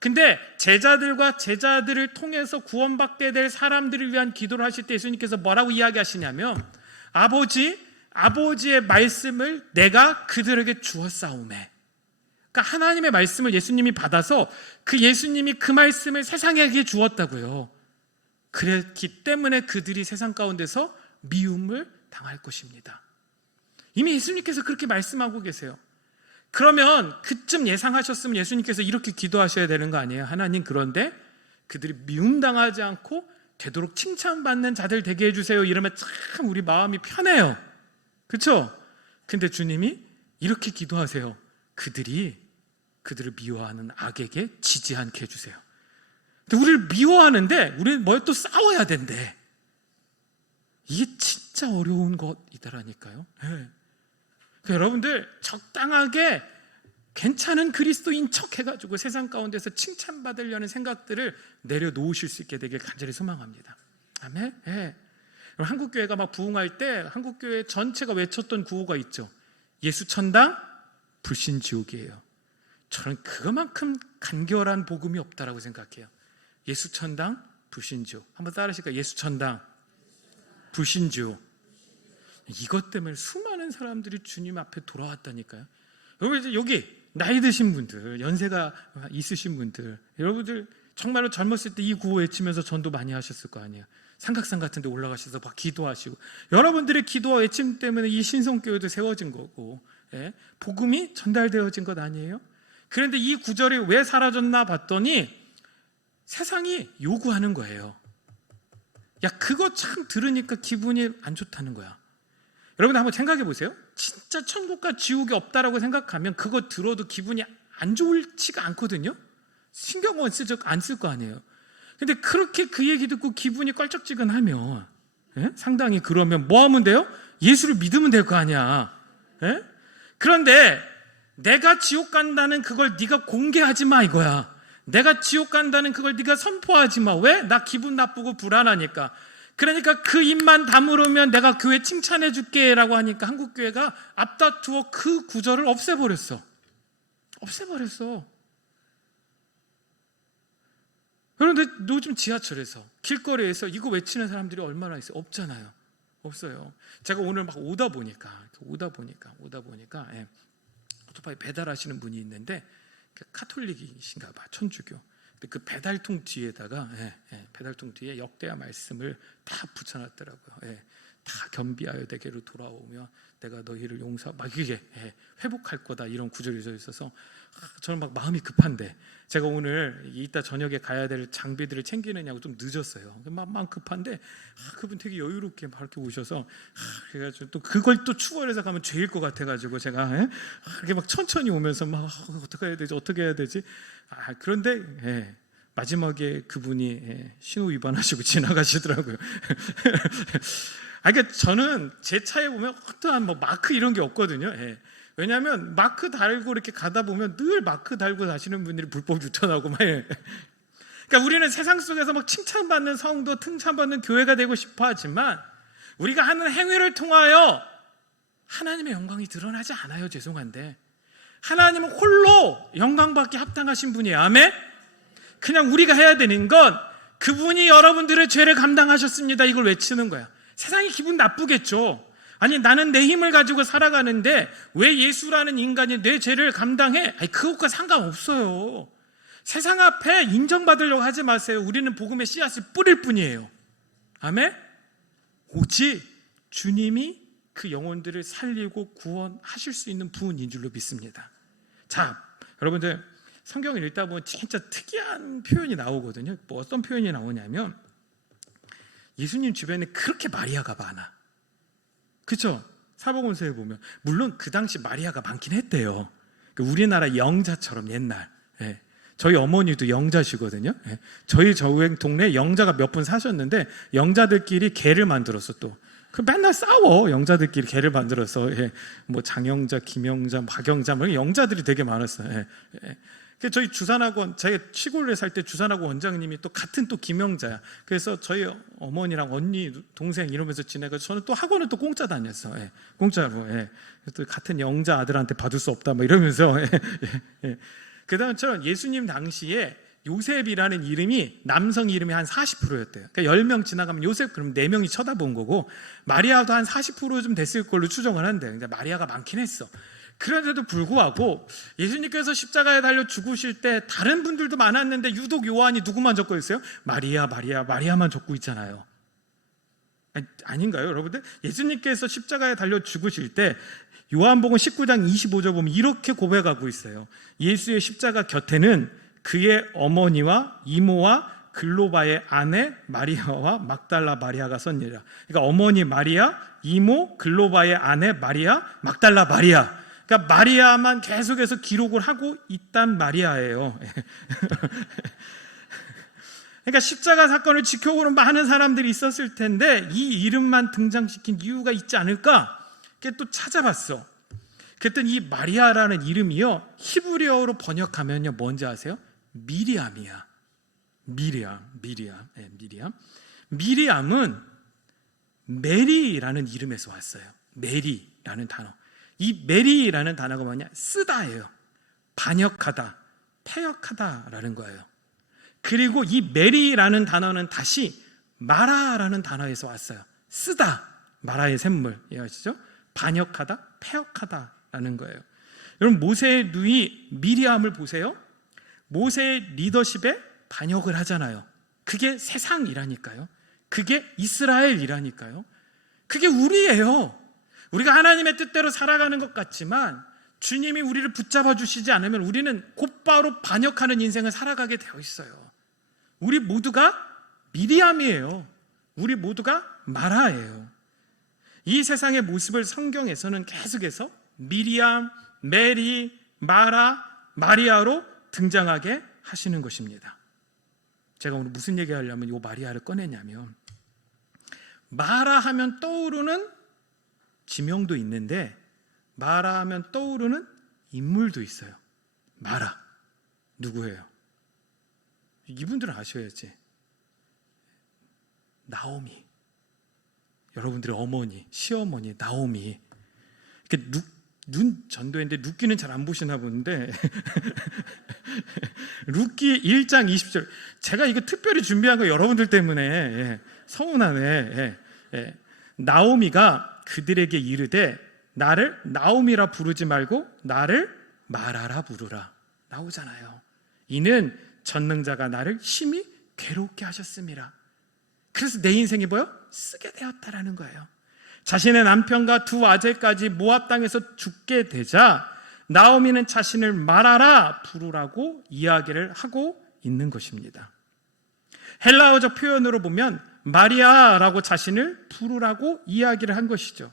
근데 제자들과 제자들을 통해서 구원받게 될 사람들을 위한 기도를 하실 때 예수님께서 뭐라고 이야기하시냐면, 아버지의 말씀을 내가 그들에게 주었사오매. 그러니까 하나님의 말씀을 예수님이 받아서 그 예수님이 그 말씀을 세상에게 주었다고요. 그랬기 때문에 그들이 세상 가운데서 미움을 당할 것입니다. 이미 예수님께서 그렇게 말씀하고 계세요. 그러면 그쯤 예상하셨으면 예수님께서 이렇게 기도하셔야 되는 거 아니에요? 하나님, 그런데 그들이 미움당하지 않고 되도록 칭찬받는 자들 되게 해주세요. 이러면 참 우리 마음이 편해요. 그렇죠? 근데 주님이 이렇게 기도하세요. 그들을 미워하는 악에게 지지 않게 해주세요. 근데 우리를 미워하는데 우리는 뭐에 또 싸워야 된대. 이게 진짜 어려운 것이더라니까요. 네. 그러니까 여러분들 적당하게 괜찮은 그리스도인 척 해가지고 세상 가운데서 칭찬받으려는 생각들을 내려놓으실 수 있게 되길 간절히 소망합니다. 아멘. 네. 한국교회가 막 부흥할 때 한국교회 전체가 외쳤던 구호가 있죠. 예수 천당, 불신 지옥이에요. 저는 그거만큼 간결한 복음이 없다라고 생각해요. 예수 천당, 불신 지옥. 한번 따라하실까요? 예수 천당, 불신 지옥. 이것 때문에 수많은 사람들이 주님 앞에 돌아왔다니까요. 여러분, 여기 나이 드신 분들, 연세가 있으신 분들, 여러분들 정말로 젊었을 때 이 구호 외치면서 전도 많이 하셨을 거 아니에요. 삼각산 같은 데 올라가셔서 막 기도하시고, 여러분들의 기도와 외침 때문에 이 신성교회도 세워진 거고, 예? 복음이 전달되어진 것 아니에요? 그런데 이 구절이 왜 사라졌나 봤더니 세상이 요구하는 거예요. 야, 그거 참 들으니까 기분이 안 좋다는 거야. 여러분 한번 생각해 보세요. 진짜 천국과 지옥이 없다라고 생각하면 그거 들어도 기분이 안 좋지가 않거든요. 신경 안 쓸 거 아니에요. 근데 그렇게 그 얘기 듣고 기분이 껄쩍지근하면, 예? 상당히 그러면 뭐 하면 돼요? 예수를 믿으면 될 거 아니야. 예? 그런데 내가 지옥 간다는 그걸 네가 공개하지 마 이거야. 내가 지옥 간다는 그걸 네가 선포하지 마. 왜? 나 기분 나쁘고 불안하니까. 그러니까 그 입만 다물으면 내가 교회 칭찬해 줄게 라고 하니까 한국교회가 앞다투어 그 구절을 없애버렸어. 그런데 요즘 지하철에서, 길거리에서 이거 외치는 사람들이 얼마나 있어요? 없잖아요. 없어요. 제가 오늘 막 오다 보니까 예, 오토바이 배달하시는 분이 있는데 카톨릭이신가 봐, 천주교. 근데 그 배달통 뒤에다가 배달통 뒤에 역대하 말씀을 다 붙여놨더라고요. 다 겸비하여 내게로 돌아오며 내가 너희를 막 이게 회복할 거다, 이런 구절이 써 있어서 저는 막 마음이 급한데, 제가 오늘 이따 저녁에 가야 될 장비들을 챙기느냐고 좀 늦었어요. 마음 급한데 그분 되게 여유롭게 이렇게 오셔서 그래가지고 또 그걸 또 추월해서 가면 죄일 것 같아가지고 제가 이렇게 막 천천히 오면서 막 어떻게 해야 되지? 그런데 마지막에 그분이 신호 위반하시고 지나가시더라고요. 그러니까 저는 제 차에 보면 어떠한 마크 이런 게 없거든요. 왜냐하면 마크 달고 이렇게 가다 보면 늘 마크 달고 가시는 분들이 불법 유턴하고 막 그러니까 우리는 세상 속에서 막 칭찬받는 성도, 칭찬받는 교회가 되고 싶어 하지만 우리가 하는 행위를 통하여 하나님의 영광이 드러나지 않아요. 죄송한데 하나님은 홀로 영광받기 합당하신 분이에요. 아멘. 그냥 우리가 해야 되는 건 그분이 여러분들의 죄를 감당하셨습니다, 이걸 외치는 거야. 세상이 기분 나쁘겠죠. 아니, 나는 내 힘을 가지고 살아가는데 왜 예수라는 인간이 내 죄를 감당해? 그것과 상관없어요. 세상 앞에 인정받으려고 하지 마세요. 우리는 복음의 씨앗을 뿌릴 뿐이에요. 아멘? 오직 주님이 그 영혼들을 살리고 구원하실 수 있는 분인 줄로 믿습니다. 자, 여러분들 성경을 읽다 보면 진짜 특이한 표현이 나오거든요. 어떤 표현이 나오냐면 예수님 주변에 그렇게 마리아가 많아. 그렇죠? 사복음서에 보면 물론 그 당시 마리아가 많긴 했대요. 우리나라 영자처럼 옛날. 저희 어머니도 영자시거든요. 저희 동네 영자가 몇 분 사셨는데 영자들끼리 개를 만들었어 또. 그 맨날 싸워 영자들끼리 개를 만들어서 뭐 장영자, 김영자, 박영자 뭐 영자들이 되게 많았어요. 저희 주산학원 제가 시골에 살 때 주산학원 원장님이 또 같은 또 김영자야. 그래서 저희 어머니랑 언니 동생 이러면서 지내고 저는 또 학원을 또 공짜 다녔어. 공짜로. 또 같은 영자 아들한테 받을 수 없다 뭐 이러면서. 그다음처럼 예수님 당시에 요셉이라는 이름이 남성 이름이 한 40%였대요. 그러니까 10명 지나가면 요셉 그럼 4명이 쳐다본 거고 마리아도 한 40%좀 됐을 걸로 추정을 한대요. 근데 마리아가 많긴 했어. 그런데도 불구하고 예수님께서 십자가에 달려 죽으실 때 다른 분들도 많았는데 유독 요한이 누구만 적고 있어요? 마리아, 마리아, 마리아만 적고 있잖아요. 아닌가요, 여러분들? 예수님께서 십자가에 달려 죽으실 때 요한복음 19장 25절 보면 이렇게 고백하고 있어요. 예수의 십자가 곁에는 그의 어머니와 이모와 글로바의 아내 마리아와 막달라 마리아가 섰니라. 그러니까 어머니 마리아, 이모, 글로바의 아내 마리아, 막달라 마리아. 그러니까 마리아만 계속해서 기록을 하고 있단 마리아예요. 그러니까 십자가 사건을 지켜보는 많은 사람들이 있었을 텐데 이 이름만 등장시킨 이유가 있지 않을까? 그게 또 찾아봤어. 그랬더니 이 마리아라는 이름이요 히브리어로 번역하면요 뭔지 아세요? 미리암이야. 미리암. 미리암은 메리라는 이름에서 왔어요. 메리라는 단어. 이 메리라는 단어가 뭐냐? 쓰다예요. 반역하다, 패역하다라는 거예요. 그리고 이 메리라는 단어는 다시 마라라는 단어에서 왔어요. 쓰다, 마라의 샘물 이해하시죠? 반역하다, 패역하다라는 거예요. 여러분 모세의 누이 미리암을 보세요. 모세의 리더십에 반역을 하잖아요. 그게 세상이라니까요. 그게 이스라엘이라니까요. 그게 우리예요. 우리가 하나님의 뜻대로 살아가는 것 같지만 주님이 우리를 붙잡아 주시지 않으면 우리는 곧바로 반역하는 인생을 살아가게 되어 있어요. 우리 모두가 미리암이에요. 우리 모두가 마라예요. 이 세상의 모습을 성경에서는 계속해서 미리암, 메리, 마라, 마리아로 등장하게 하시는 것입니다. 제가 오늘 무슨 얘기하려면 이 마리아를 꺼내냐면 마라 하면 떠오르는 지명도 있는데 마라 하면 떠오르는 인물도 있어요. 마라 누구예요? 이분들은 아셔야지. 나오미. 여러분들의 어머니, 시어머니 나오미. 눈 전도했는데 룻기는 잘 안 보시나 보는데 룻기 1장 20절 제가 이거 특별히 준비한 거 여러분들 때문에 서운하네. 나오미가 그들에게 이르되 나를 나오미라 부르지 말고 나를 마라라 부르라 나오잖아요. 이는 전능자가 나를 심히 괴롭게 하셨음이라. 그래서 내 인생이 뭐요? 쓰게 되었다라는 거예요. 자신의 남편과 두 아들까지 모압 땅에서 죽게 되자 나오미는 자신을 마라라 부르라고 이야기를 하고 있는 것입니다. 헬라어적 표현으로 보면 마리아라고 자신을 부르라고 이야기를 한 것이죠.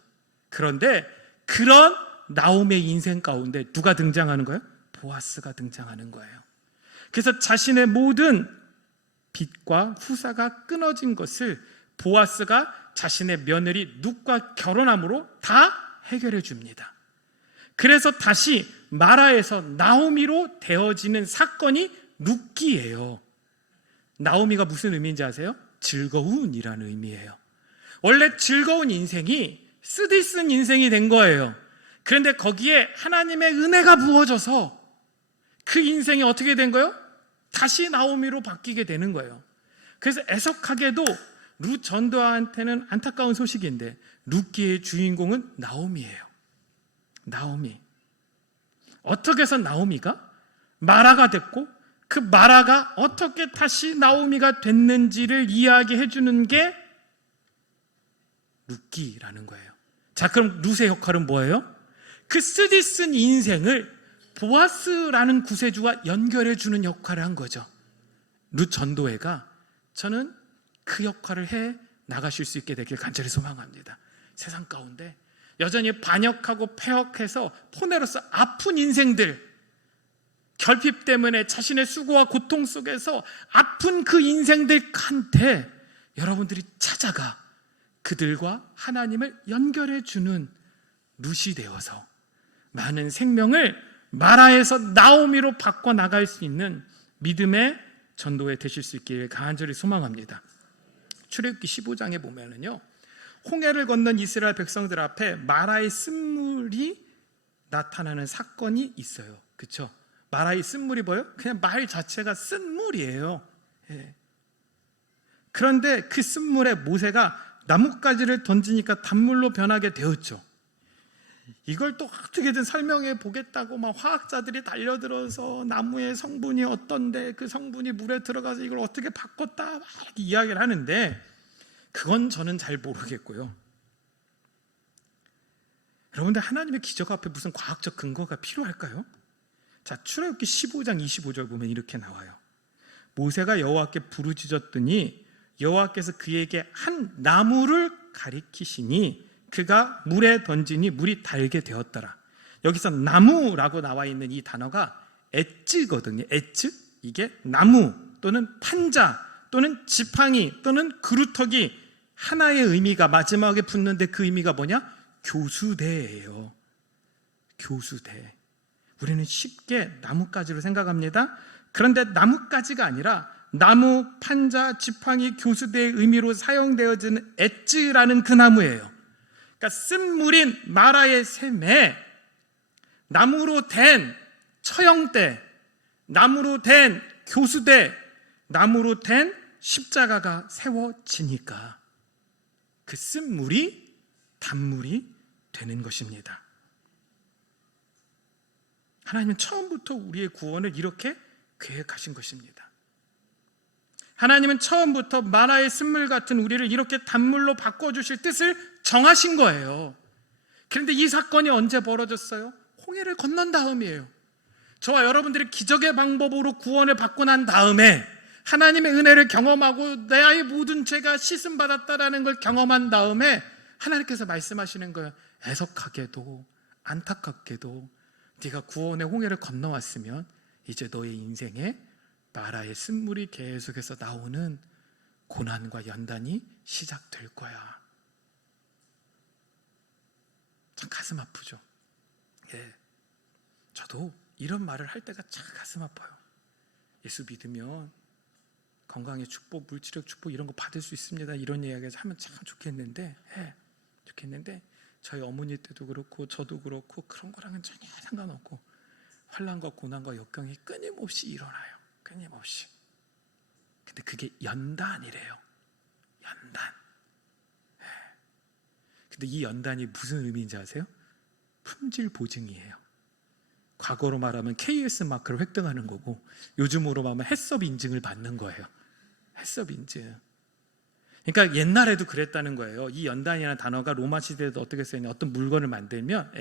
그런데 그런 나오미의 인생 가운데 누가 등장하는 거예요? 보아스가 등장하는 거예요. 그래서 자신의 모든 빚과 후사가 끊어진 것을 보아스가 자신의 며느리 룻과 결혼함으로 다 해결해 줍니다. 그래서 다시 마라에서 나오미로 되어지는 사건이 룻기예요. 나오미가 무슨 의미인지 아세요? 즐거운이라는 의미예요. 원래 즐거운 인생이 쓰디쓴 인생이 된 거예요. 그런데 거기에 하나님의 은혜가 부어져서 그 인생이 어떻게 된 거예요? 다시 나오미로 바뀌게 되는 거예요. 그래서 애석하게도 룻 전도한테는 안타까운 소식인데 룻기의 주인공은 나오미예요. 나오미. 어떻게 해서 나오미가 마라가 됐고 그 마라가 어떻게 다시 나오미가 됐는지를 이야기해 주는 게 룻기라는 거예요. 자, 그럼 룻의 역할은 뭐예요? 그 쓰디쓴 인생을 보아스라는 구세주와 연결해 주는 역할을 한 거죠. 룻 전도회가 저는 그 역할을 해 나가실 수 있게 되길 간절히 소망합니다. 세상 가운데 여전히 반역하고 패역해서 포내로서 아픈 인생들, 결핍 때문에 자신의 수고와 고통 속에서 아픈 그 인생들한테 여러분들이 찾아가 그들과 하나님을 연결해 주는 룻이 되어서 많은 생명을 마라에서 나오미로 바꿔 나갈 수 있는 믿음의 전도에 되실 수 있기를 간절히 소망합니다. 출애굽기 15장에 보면은요, 홍해를 건넌 이스라엘 백성들 앞에 마라의 쓴물이 나타나는 사건이 있어요. 그렇죠? 마라의 쓴물이 뭐예요? 그냥 말 자체가 쓴물이에요. 예. 그런데 그 쓴물에 모세가 나뭇가지를 던지니까 단물로 변하게 되었죠. 이걸 또 어떻게든 설명해 보겠다고 막 화학자들이 달려들어서 나무의 성분이 어떤데 그 성분이 물에 들어가서 이걸 어떻게 바꿨다 막 이야기를 하는데, 그건 저는 잘 모르겠고요. 여러분들, 하나님의 기적 앞에 무슨 과학적 근거가 필요할까요? 자, 출애굽기 15장 25절 보면 이렇게 나와요. 모세가 여호와께 부르짖었더니 여호와께서 그에게 한 나무를 가리키시니 그가 물에 던지니 물이 달게 되었더라. 여기서 나무라고 나와 있는 이 단어가 엣즈거든요. 엣즈, 이게 나무 또는 판자 또는 지팡이 또는 그루터기, 하나의 의미가 마지막에 붙는데 그 의미가 뭐냐? 교수대예요. 교수대. 우리는 쉽게 나뭇가지로 생각합니다. 그런데 나뭇가지가 아니라 나무, 판자, 지팡이, 교수대의 의미로 사용되어지는 엣즈라는 그 나무예요. 그러니까 쓴물인 마라의 샘에 나무로 된 처형대, 나무로 된 교수대, 나무로 된 십자가가 세워지니까 그 쓴물이 단물이 되는 것입니다. 하나님은 처음부터 우리의 구원을 이렇게 계획하신 것입니다. 하나님은 처음부터 마라의 쓴물 같은 우리를 이렇게 단물로 바꿔주실 뜻을 정하신 거예요. 그런데 이 사건이 언제 벌어졌어요? 홍해를 건넌 다음이에요. 저와 여러분들이 기적의 방법으로 구원을 받고 난 다음에, 하나님의 은혜를 경험하고 나의 모든 죄가 씻음받았다라는 걸 경험한 다음에 하나님께서 말씀하시는 거예요. 애석하게도 안타깝게도 네가 구원의 홍해를 건너왔으면 이제 너의 인생에 마라의 쓴물이 계속해서 나오는 고난과 연단이 시작될 거야. 참 가슴 아프죠. 예, 저도 이런 말을 할 때가 참 가슴 아파요. 예수 믿으면 건강의 축복, 물질적 축복 이런 거 받을 수 있습니다. 이런 이야기 하면 참 좋겠는데, 좋겠는데 저희 어머니 때도 그렇고 저도 그렇고 그런 거랑은 전혀 상관없고 환난과 고난과 역경이 끊임없이 일어나요. 끊임없이. 근데 그게 연단이래요. 연단. 근데 이 연단이 무슨 의미인지 아세요? 품질 보증이에요. 과거로 말하면 KS 마크를 획득하는 거고, 요즘으로 말하면 해썹 인증을 받는 거예요. 해썹 인증. 그러니까 옛날에도 그랬다는 거예요. 이 연단이라는 단어가 로마 시대에도 어떻게 쓰였냐, 어떤 물건을 만들면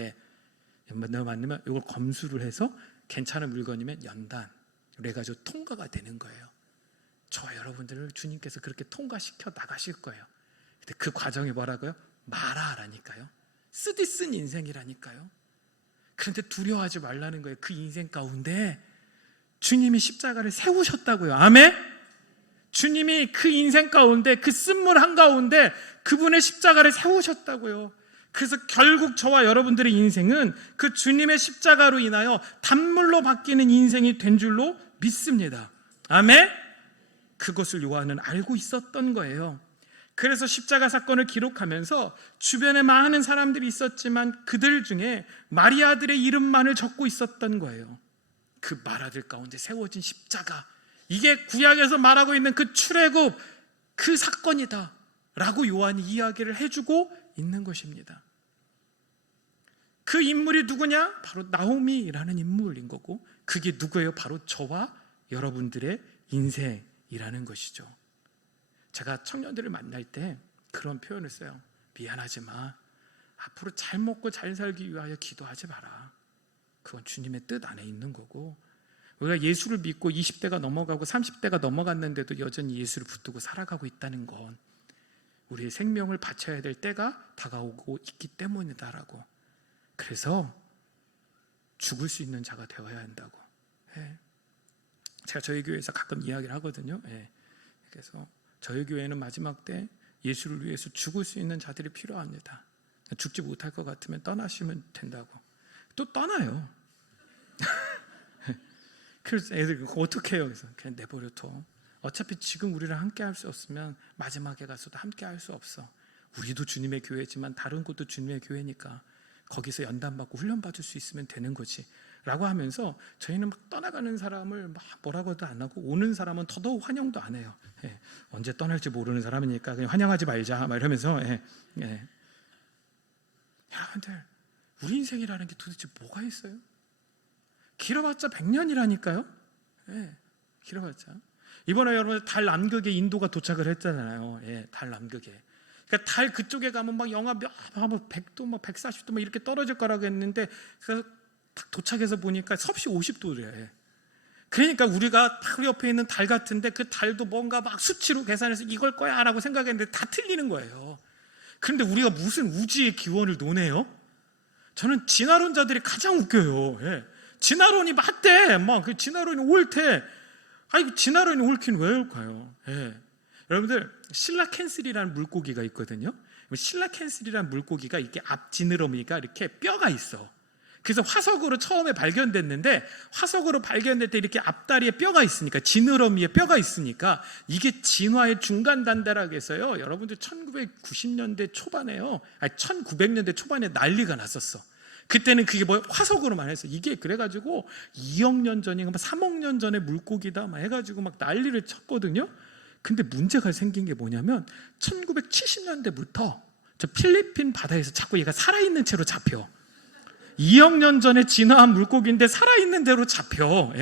이걸 검수를 해서 괜찮은 물건이면 연단 그래가지고 통과가 되는 거예요. 저와 여러분들을 주님께서 그렇게 통과시켜 나가실 거예요. 근데 그 과정이 뭐라고요? 마라라니까요. 쓰디 쓴 인생이라니까요. 그런데 두려워하지 말라는 거예요. 그 인생 가운데 주님이 십자가를 세우셨다고요. 아멘? 주님이 그 인생 가운데, 그 쓴물 한가운데 그분의 십자가를 세우셨다고요. 그래서 결국 저와 여러분들의 인생은 그 주님의 십자가로 인하여 단물로 바뀌는 인생이 된 줄로 믿습니다. 아멘? 그것을 요한은 알고 있었던 거예요. 그래서 십자가 사건을 기록하면서 주변에 많은 사람들이 있었지만 그들 중에 마리아들의 이름만을 적고 있었던 거예요. 그 마라들 가운데 세워진 십자가, 이게 구약에서 말하고 있는 그 출애굽 그 사건이다 라고 요한이 이야기를 해주고 있는 것입니다. 그 인물이 누구냐? 바로 나오미라는 인물인 거고, 그게 누구예요? 바로 저와 여러분들의 인생이라는 것이죠. 제가 청년들을 만날 때 그런 표현을 써요. 미안하지만 앞으로 잘 먹고 잘 살기 위하여 기도하지 마라. 그건 주님의 뜻 안에 있는 거고, 우리가 예수를 믿고 20대가 넘어가고 30대가 넘어갔는데도 여전히 예수를 붙들고 살아가고 있다는 건 우리의 생명을 바쳐야 될 때가 다가오고 있기 때문이다라고. 그래서 죽을 수 있는 자가 되어야 한다고. 제가 저희 교회에서 가끔 이야기를 하거든요. 그래서 저희 교회는 마지막 때 예수를 위해서 죽을 수 있는 자들이 필요합니다. 죽지 못할 것 같으면 떠나시면 된다고. 또 떠나요. 그래서 애들 어떻게 해요? 그래서 그냥 내버려둬. 어차피 지금 우리랑 함께 할 수 없으면 마지막에 가서도 함께 할 수 없어. 우리도 주님의 교회지만 다른 곳도 주님의 교회니까 거기서 연단받고 훈련받을 수 있으면 되는 거지 라고 하면서 저희는 막 떠나가는 사람을 막 뭐라고도 안 하고 오는 사람은 더더욱 환영도 안 해요. 예, 언제 떠날지 모르는 사람이니까 그냥 환영하지 말자 막 이러면서 여러분들 우리 인생이라는 게 도대체 뭐가 있어요? 길어봤자 100년이라니까요. 길어봤자. 이번에 여러분 달 남극에 인도가 도착을 했잖아요. 달 남극에. 그러니까 달 그쪽에 가면 막 영하 100도, 막 140도 막 이렇게 떨어질 거라고 했는데 그래서 딱 도착해서 보니까 섭씨 50도래. 그러니까 우리가 딱 옆에 있는 달 같은데 그 달도 뭔가 막 수치로 계산해서 이걸 거야라고 생각했는데 다 틀리는 거예요. 그런데 우리가 무슨 우주의 기원을 논해요? 저는 진화론자들이 가장 웃겨요. 진화론이 맞대. 막 그 진화론이 옳대. 아니 진화론이 옳긴 왜 옳까요? 여러분들 실라캔슬이라는 물고기가 있거든요. 실라캔슬이라는 물고기가 이렇게 앞 지느러미가 이렇게 뼈가 있어. 그래서 화석으로 처음에 발견됐는데 화석으로 발견될 때 이렇게 앞다리에 뼈가 있으니까 지느러미에 뼈가 있으니까 이게 진화의 중간 단계라고 해서요. 여러분들 1990년대 초반에요. 아니 1900년대 초반에 난리가 났었어. 그때는 그게 뭐 화석으로만 해서 이게 그래가지고 2억 년 전인가 3억 년 전에 물고기다 막 해가지고 막 난리를 쳤거든요. 근데 문제가 생긴 게 뭐냐면 1970년대부터 저 필리핀 바다에서 자꾸 얘가 살아있는 채로 잡혀. 2억 년 전에 진화한 물고기인데 살아있는 대로 잡혀.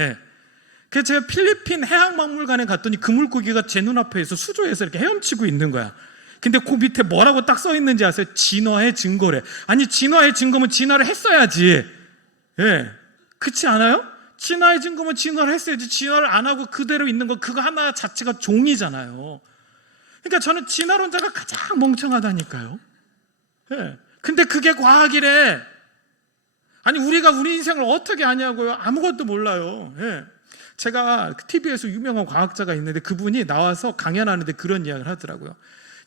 그래서 제가 필리핀 해양박물관에 갔더니 그 물고기가 제 눈앞에서 수조에서 이렇게 헤엄치고 있는 거야. 근데 그 밑에 뭐라고 딱 써 있는지 아세요? 진화의 증거래. 아니 진화의 증거면 진화를 했어야지. 그렇지 않아요? 진화의 증거면 진화를 했어야지. 진화를 안 하고 그대로 있는 거 그거 하나 자체가 종이잖아요. 그러니까 저는 진화론자가 가장 멍청하다니까요. 근데 그게 과학이래. 아니 우리가 우리 인생을 어떻게 아냐고요? 아무것도 몰라요. 제가 TV에서 유명한 과학자가 있는데 그분이 나와서 강연하는데 그런 이야기를 하더라고요.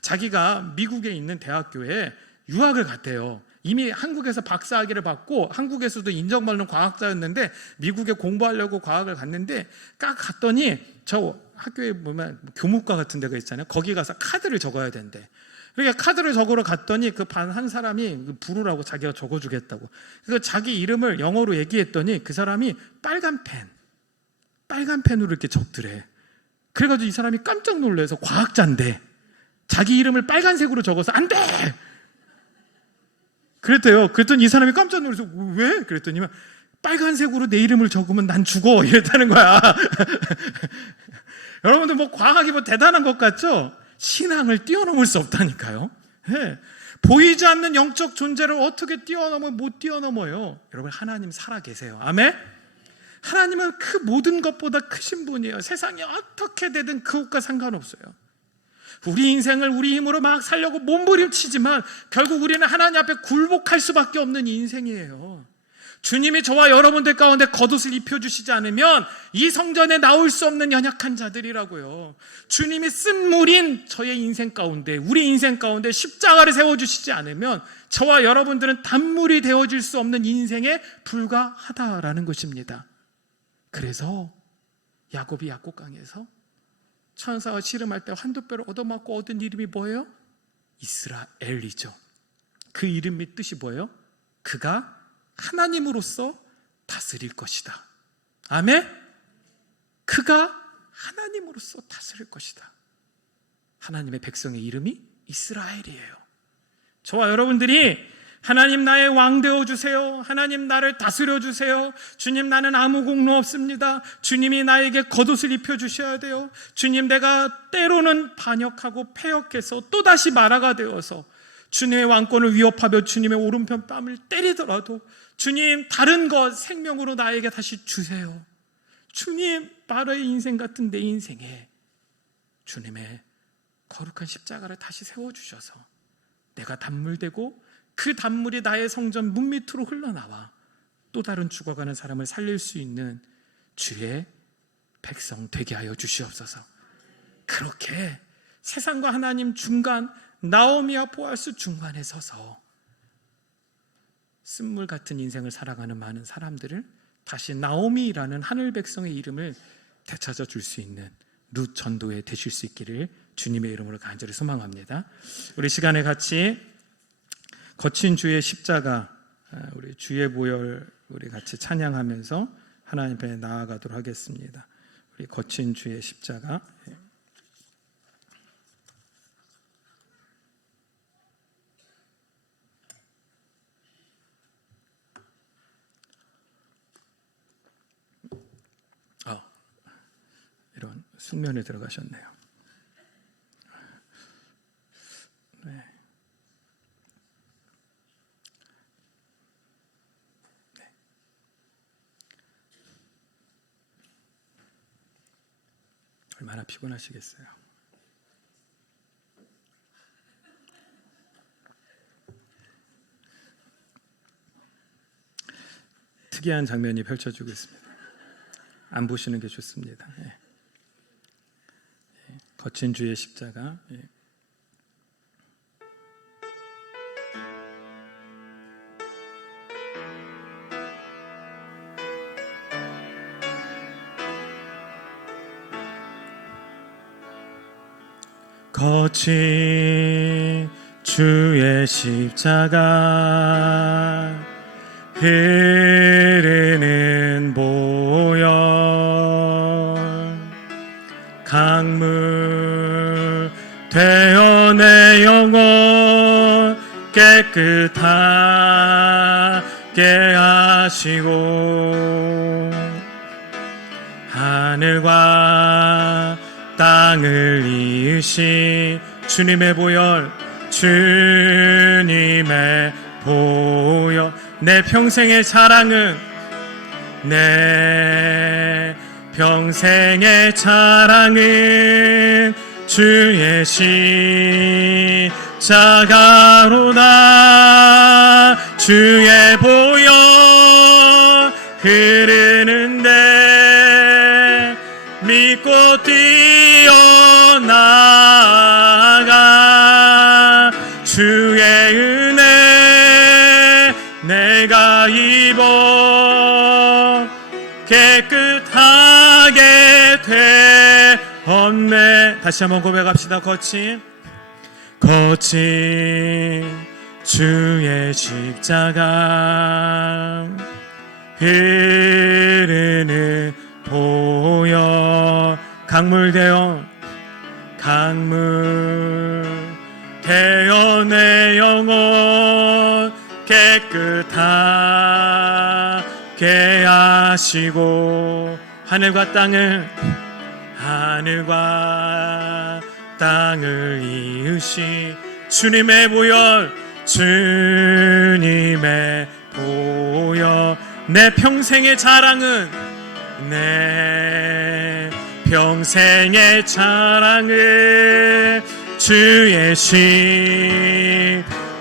자기가 미국에 있는 대학교에 유학을 갔대요. 이미 한국에서 박사학위를 받고 한국에서도 인정받는 과학자였는데 미국에 공부하려고 과학을 갔는데 딱 갔더니 저 학교에 보면 교무과 같은 데가 있잖아요. 거기 가서 카드를 적어야 된대. 그러니까 카드를 적으러 갔더니 그 반 한 사람이 부르라고 자기가 적어주겠다고. 그래서 자기 이름을 영어로 얘기했더니 그 사람이 빨간 펜으로 이렇게 적더래. 그래가지고 이 사람이 깜짝 놀라서 과학자인데 자기 이름을 빨간색으로 적어서 안 돼! 그랬대요. 그랬더니 이 사람이 깜짝 놀라서 왜? 그랬더니 빨간색으로 내 이름을 적으면 난 죽어 이랬다는 거야. 여러분들 뭐 과학이 뭐 대단한 것 같죠? 신앙을 뛰어넘을 수 없다니까요. 보이지 않는 영적 존재를 어떻게 뛰어넘어? 못 뛰어넘어요. 여러분 하나님 살아계세요. 아멘? 하나님은 그 모든 것보다 크신 분이에요. 세상이 어떻게 되든 그것과 상관없어요. 우리 인생을 우리 힘으로 막 살려고 몸부림치지만 결국 우리는 하나님 앞에 굴복할 수밖에 없는 인생이에요. 주님이 저와 여러분들 가운데 겉옷을 입혀주시지 않으면 이 성전에 나올 수 없는 연약한 자들이라고요. 주님이 쓴 물인 저의 인생 가운데 우리 인생 가운데 십자가를 세워주시지 않으면 저와 여러분들은 단물이 되어질 수 없는 인생에 불과하다라는 것입니다. 그래서 야곱이 야곱강에서 천사와 씨름할 때 환도뼈를 얻어맞고 얻은 이름이 뭐예요? 이스라엘이죠. 그 이름의 뜻이 뭐예요? 그가 하나님으로서 다스릴 것이다. 아멘? 그가 하나님으로서 다스릴 것이다. 하나님의 백성의 이름이 이스라엘이에요. 저와 여러분들이 하나님 나의 왕 되어주세요. 하나님 나를 다스려주세요. 주님 나는 아무 공로 없습니다. 주님이 나에게 겉옷을 입혀주셔야 돼요. 주님 내가 때로는 반역하고 패역해서 또다시 마라가 되어서 주님의 왕권을 위협하며 주님의 오른편 뺨을 때리더라도 주님 다른 것 생명으로 나에게 다시 주세요. 주님 마라의 인생 같은 내 인생에 주님의 거룩한 십자가를 다시 세워주셔서 내가 단물되고 그 단물이 나의 성전 문 밑으로 흘러나와 또 다른 죽어가는 사람을 살릴 수 있는 주의 백성 되게 하여 주시옵소서. 그렇게 세상과 하나님 중간, 나오미와 보아스 중간에 서서 쓴물 같은 인생을 살아가는 많은 사람들을 다시 나오미라는 하늘 백성의 이름을 되찾아 줄 수 있는 룻 전도에 되실 수 있기를 주님의 이름으로 간절히 소망합니다. 우리 시간에 같이 거친 주의 십자가, 우리 주의 보혈 우리 같이 찬양하면서 하나님 앞에 나아가도록 하겠습니다. 우리 거친 주의 십자가. 이런 숙면에 들어가셨네요. 네. 네. 얼마나 피곤하시겠어요. 특이한 장면이 펼쳐지고 있습니다. 안 보시는 게 좋습니다. 예. 거친 주의 십자가. 예. 거친 주의 십자가, 흐르는 보혈, 강물 되어 내 영혼 깨끗하게 하시고, 하늘과 땅을 이으신 주님의 보혈, 주님의 보혈, 내 평생의 자랑은, 내 평생의 자랑은 주의 십자가로다. 주의 보혈 흐르는데 믿고 뛰어나가. 주의 은혜 내가 입어 깨끗하게 되었네. 다시 한번 고백합시다. 거친 주의 십자가, 흐르는 보혈, 강물 되어 내 영혼 깨끗하게 하시고, 하늘과 땅을 이으신 주님의 보혈, 주님의 보혈, 내 평생의 자랑은, 내 평생의 자랑은 주의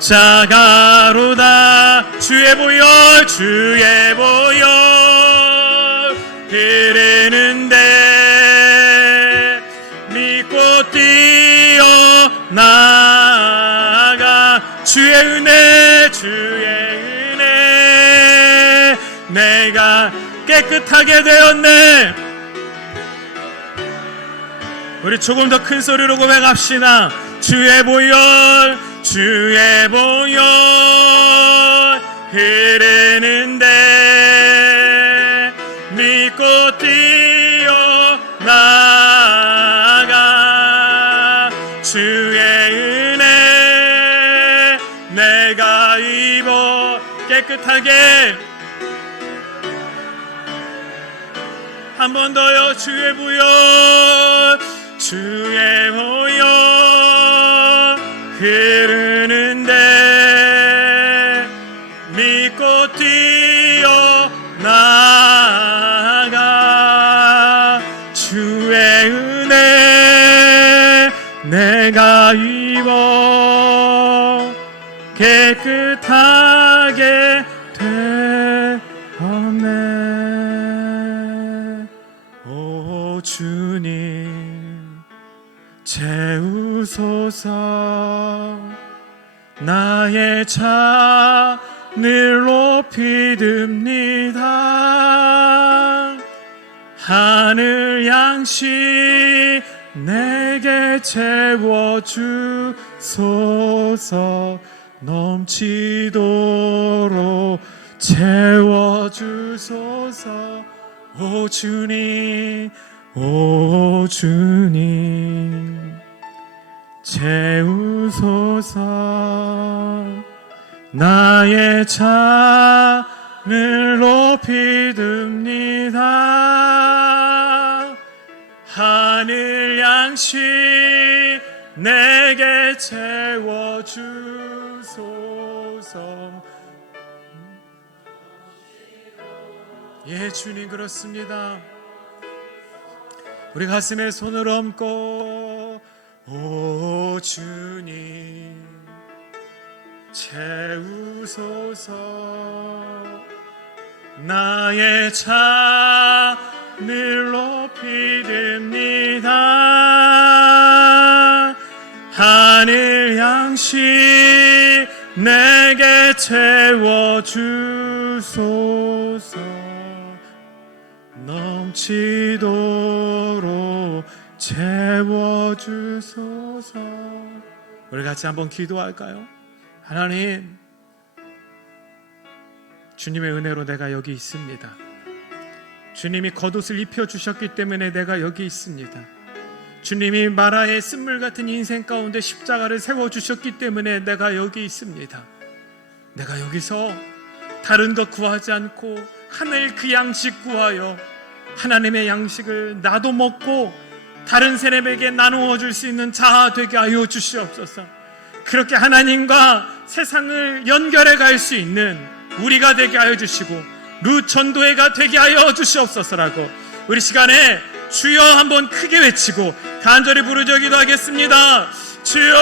십자가로다. 주의 보혈 흐르는데 믿고 뛰어나가. 주의 은혜 내가 깨끗하게 되었네. 우리 조금 더 큰 소리로 고백합시다. 주의 보혈 흐르는데 믿고 뛰어나가. 주의 은혜 내가 입어 깨끗하게. 한 번 더요. 주의 보혈 흐르는데 믿고 뛰어나가. 주의 은혜 내가 입어 깨끗하게 되었네. 오 주님, 채우소서. 나의 잔을 높이 듭니다. 하늘 양식 내게 채워주소서. 넘치도록 채워주소서. 오 주님, 오 주님, 채우소서. 나의 잔을 높이 듭니다. 하늘 양식 내게 채워주소서. 예, 주님, 그렇습니다. 우리 가슴에 손을 얹고 오 주님, 채우소서. 나의 잔을 높이 듭니다. 하늘 양식 내게 채워주소서. 넘치도록 채워주소서. 우리 같이 한번 기도할까요? 하나님, 주님의 은혜로 내가 여기 있습니다. 주님이 겉옷을 입혀주셨기 때문에 내가 여기 있습니다. 주님이 마라의 쓴물 같은 인생 가운데 십자가를 세워주셨기 때문에 내가 여기 있습니다. 내가 여기서 다른 것 구하지 않고 하늘 그 양식 구하여 하나님의 양식을 나도 먹고 다른 사람에게 나누어 줄 수 있는 자 되게 하여 주시옵소서. 그렇게 하나님과 세상을 연결해 갈 수 있는 우리가 되게 하여 주시고 룻 전도회가 되게 하여 주시옵소서라고 우리 시간에 주여 한번 크게 외치고 간절히 부르짖어 기도하겠습니다. 주여,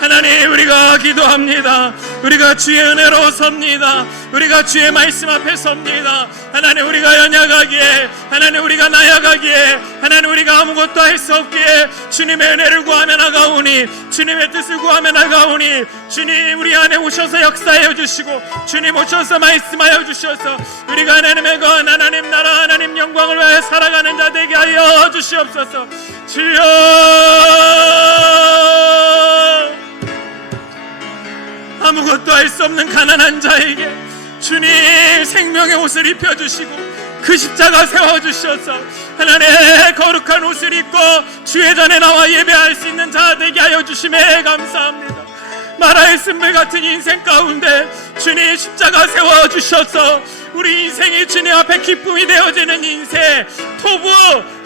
하나님, 우리가 기도합니다. 우리가 주의 은혜로 섭니다. 우리가 주의 말씀 앞에 섭니다. 하나님, 우리가 연약하기에, 하나님, 우리가 나약하기에, 하나님, 우리가 아무것도 할 수 없기에 주님의 은혜를 구하며 나가오니, 주님의 뜻을 구하며 나가오니, 주님 우리 안에 오셔서 역사하여 주시고 주님 오셔서 말씀하여 주셔서 우리가 하나님의 건, 하나님 나라, 하나님 영광을 위하여 살아가는 자 되게 하여 주시옵소서. 주여, 아무것도 할 수 없는 가난한 자에게 주님 생명의 옷을 입혀주시고 그 십자가 세워주셔서 하나님의 거룩한 옷을 입고 주의 전에 나와 예배할 수 있는 자 되게 하여 주심에 감사합니다. 마라의 쓴물 같은 인생 가운데 주님 십자가 세워주셔서 우리 인생이 주님 앞에 기쁨이 되어지는 인생, 토부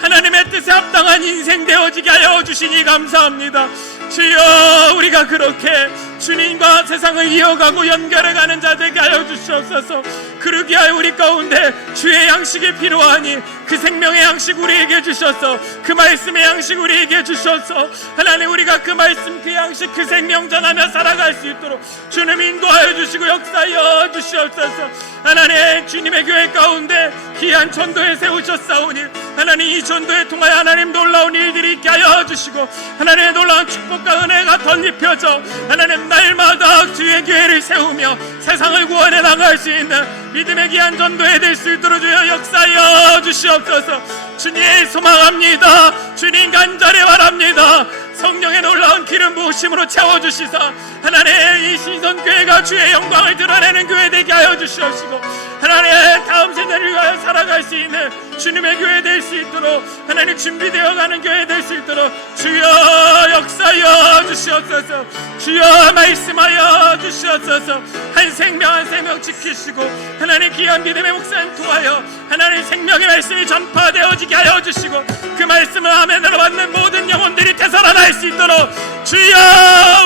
하나님의 뜻에 합당한 인생 되어지게 하여 주시니 감사합니다. 주여, 우리가 그렇게 주님과 세상을 이어가고 연결해가는 자 되게 하여 주시옵소서. 그러기 하여 우리 가운데 주의 양식이 필요하니 그 생명의 양식 우리에게 주셔서 그 말씀의 양식 우리에게 주셔서 하나님, 우리가 그 말씀, 그 양식, 그 생명 전하며 살아갈 수 있도록 주님 인도하여 주시고 역사하여 주시옵소서. 하나님, 주님의 교회 가운데 귀한 전도에 세우셨사오니 하나님, 이 전도에 통하여 하나님 놀라운 일들이 있게 하여 주시고 하나님의 놀라운 축복과 은혜가 덧입혀져 하나님 날마다 주의 교회를 세우며 세상을 구원해 나갈 수 있는 믿음의 귀한 전도에 될 수 있도록 주여 역사하여 주시옵소서. 주님 소망합니다. 주님 간절히 바랍니다. 성령의 놀라운 기름 부으심으로 채워주시사 하나님, 이 신선교회가 주의 영광을 드러내는 교회 되게 하여 주시옵시고 하나님, 다음 세대를 위하여 살아갈 수 있는 주님의 교회 될 수 있도록 하나님 준비되어가는 교회 될 수 있도록 주여 역사하여 주시옵소서. 주여 말씀하여 주시옵소서. 한 생명 한 생명 지키시고 하나님, 귀한 믿음의 목사님 통하여 하나님 생명의 말씀이 전파되어지게 하여 주시고 그 말씀을 아멘으로 받는 모든 영혼들이 되살아날 수 있도록 주여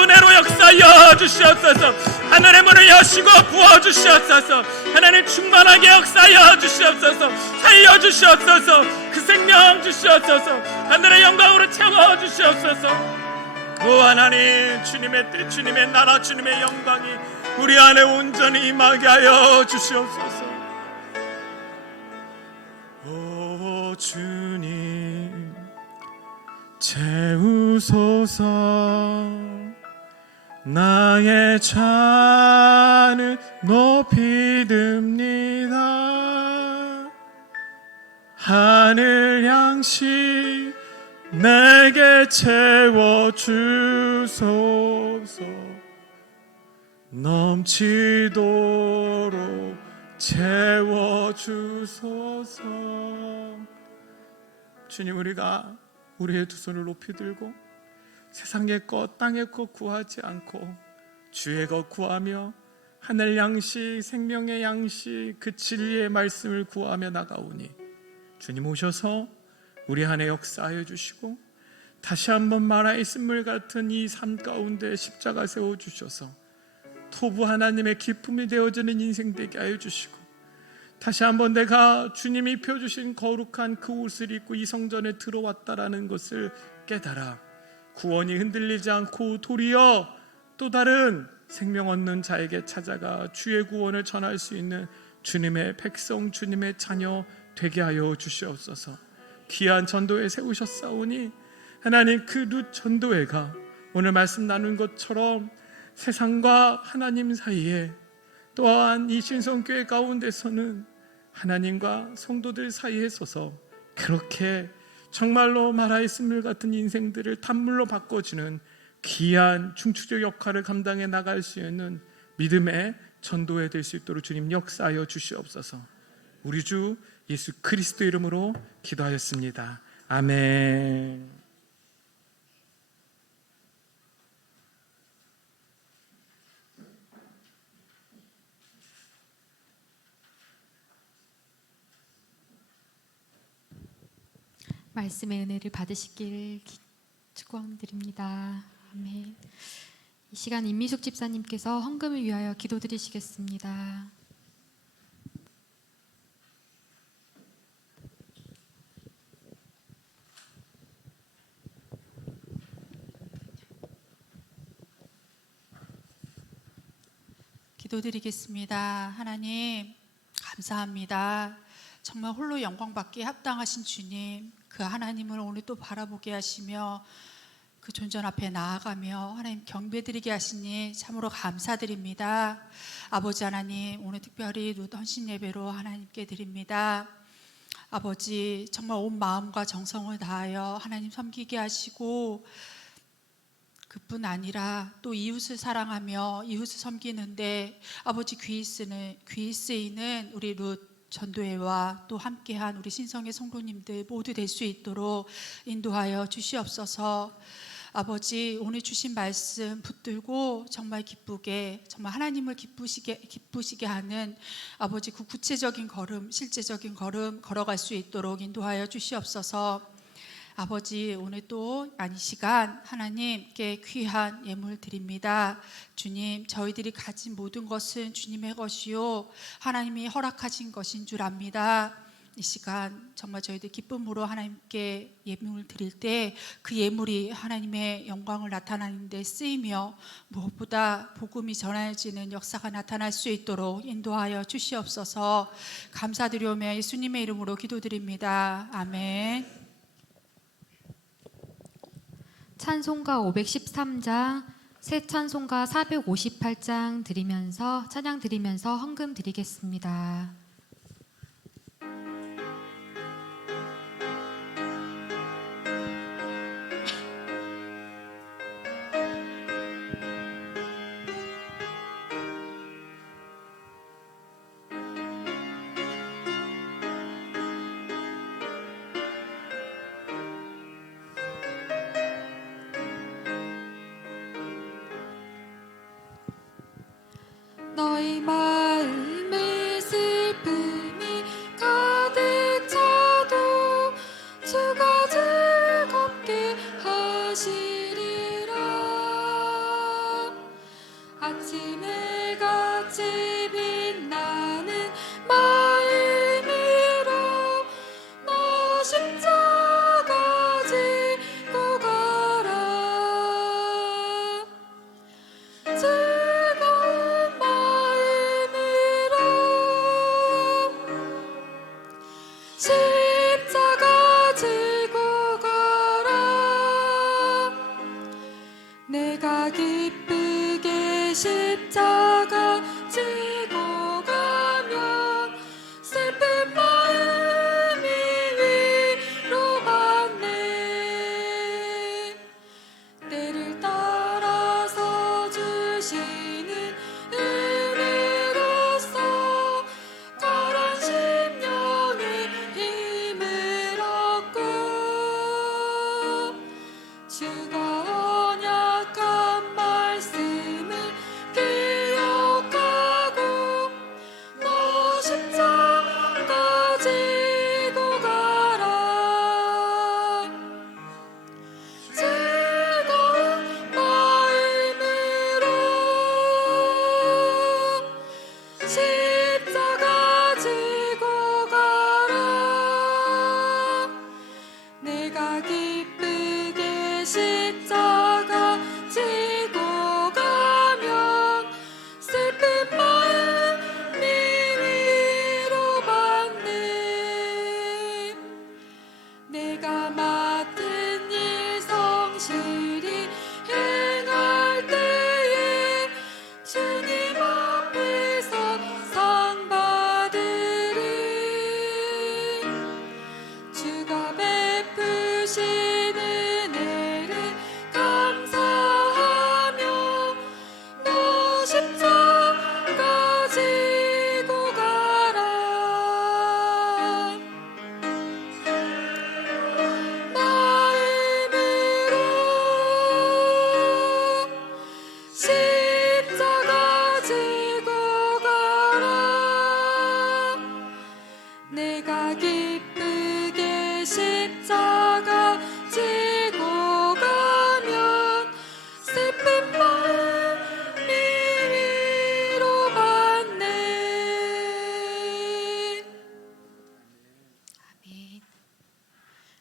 은혜로 역사하여 주시옵소서. 하늘의 문을 여시고 부어주시옵소서. 하나님, 충만하게 역사하여 주시옵소서. 살려주시옵소서. 그 생명 주시옵소서. 하늘의 영광으로 채워주시옵소서. 오 하나님, 주님의 뜻, 주님의 나라, 주님의 영광이 우리 안에 온전히 임하게 하여 주시옵소서. 주님 채우소서. 나의 잔을 높이 듭니다. 하늘 양식 내게 채워주소서. 넘치도록 채워주소서. 주님, 우리가 우리의 두 손을 높이 들고 세상의 것 땅의 것 구하지 않고 주의 것 구하며 하늘 양식 생명의 양식 그 진리의 말씀을 구하며 나가오니 주님 오셔서 우리 안에 역사하여 주시고 다시 한번 마라의 쓴물 같은 이 삶 가운데 십자가 세워주셔서 토부 하나님의 기쁨이 되어지는 인생 되게 하여 주시고 다시 한번 내가 주님이 입혀주신 거룩한 그 옷을 입고 이 성전에 들어왔다라는 것을 깨달아 구원이 흔들리지 않고 도리어 또 다른 생명 얻는 자에게 찾아가 주의 구원을 전할 수 있는 주님의 백성 주님의 자녀 되게 하여 주시옵소서. 귀한 전도회 세우셨사오니 하나님 그 룻 전도회가 오늘 말씀 나눈 것처럼 세상과 하나님 사이에 또한 이 신성교회 가운데서는 하나님과 성도들 사이에 서서 그렇게 정말로 마라의 쓴물 같은 인생들을 단물로 바꿔주는 귀한 중추적 역할을 감당해 나갈 수 있는 믿음의 전도회 될 수 있도록 주님 역사하여 주시옵소서. 우리 주 예수 그리스도 이름으로 기도하였습니다. 아멘. 말씀의 은혜를 받으시길 축원드립니다. 아멘. 이 시간 임미숙 집사님께서 헌금을 위하여 기도드리시겠습니다. 기도드리겠습니다. 하나님 감사합니다. 정말 홀로 영광받기에 합당하신 주님, 그 하나님을 오늘 또 바라보게 하시며 그 존전 앞에 나아가며 하나님 경배드리게 하시니 참으로 감사드립니다. 아버지 하나님, 오늘 특별히 룻 헌신 예배로 하나님께 드립니다. 아버지 정말 온 마음과 정성을 다하여 하나님 섬기게 하시고 그뿐 아니라 또 이웃을 사랑하며 이웃을 섬기는데 아버지 귀히 쓰이는 우리 룻 전도회와 또 함께한 우리 신성의 성도님들 모두 될 수 있도록 인도하여 주시옵소서. 아버지 오늘 주신 말씀 붙들고 정말 기쁘게 정말 하나님을 기쁘시게 하는 아버지 그 구체적인 걸음 실제적인 걸음 걸어갈 수 있도록 인도하여 주시옵소서. 아버지 오늘 또 이 시간 하나님께 귀한 예물 드립니다. 주님 저희들이 가진 모든 것은 주님의 것이요 하나님이 허락하신 것인 줄 압니다. 이 시간 정말 저희들 기쁨으로 하나님께 예물을 드릴 때 그 예물이 하나님의 영광을 나타내는 데 쓰이며 무엇보다 복음이 전해지는 역사가 나타날 수 있도록 인도하여 주시옵소서. 감사드리오며 예수님의 이름으로 기도드립니다. 아멘. 찬송가 513장, 새 찬송가 458장 드리면서 찬양 드리면서 헌금 드리겠습니다. 너희 마음에 슬픔이 가득 차도 주가 즐겁게 하시리라. 아침에 같이 빛나는 마음으로 너 십자가 지고 가라. 즐거운 마음으로 십자가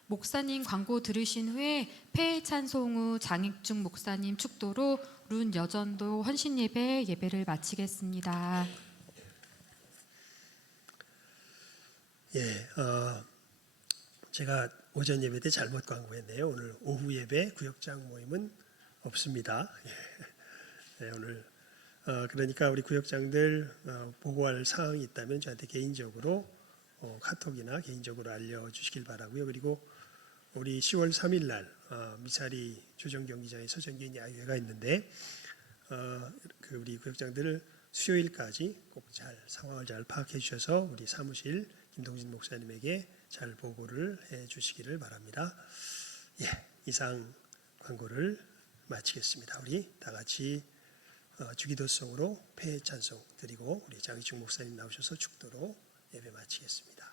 목사님 광고 들으신 후에 폐해 찬송 후 장익중 목사님 축도로 룬 여전도 헌신 예배를 마치겠습니다. 예, 제가 오전 예배 때 잘못 광고했네요. 오늘 오후 예배 구역장 모임은 없습니다. 예, 오늘 그러니까 우리 구역장들 보고할 사항이 있다면 저한테 개인적으로 카톡이나 개인적으로 알려주시길 바라고요. 그리고 우리 10월 3일 날 미사리 조정경기장에서 전기인 야유회가 있는데 그 우리 구역장들을 수요일까지 꼭 잘 상황을 잘 파악해 주셔서 우리 사무실 김동진 목사님에게 잘 보고를 해 주시기를 바랍니다. 예, 이상 광고를 마치겠습니다. 우리 다 같이 주기도성으로 폐해 찬송 드리고 우리 장희충 목사님 나오셔서 축도로 예배 마치겠습니다.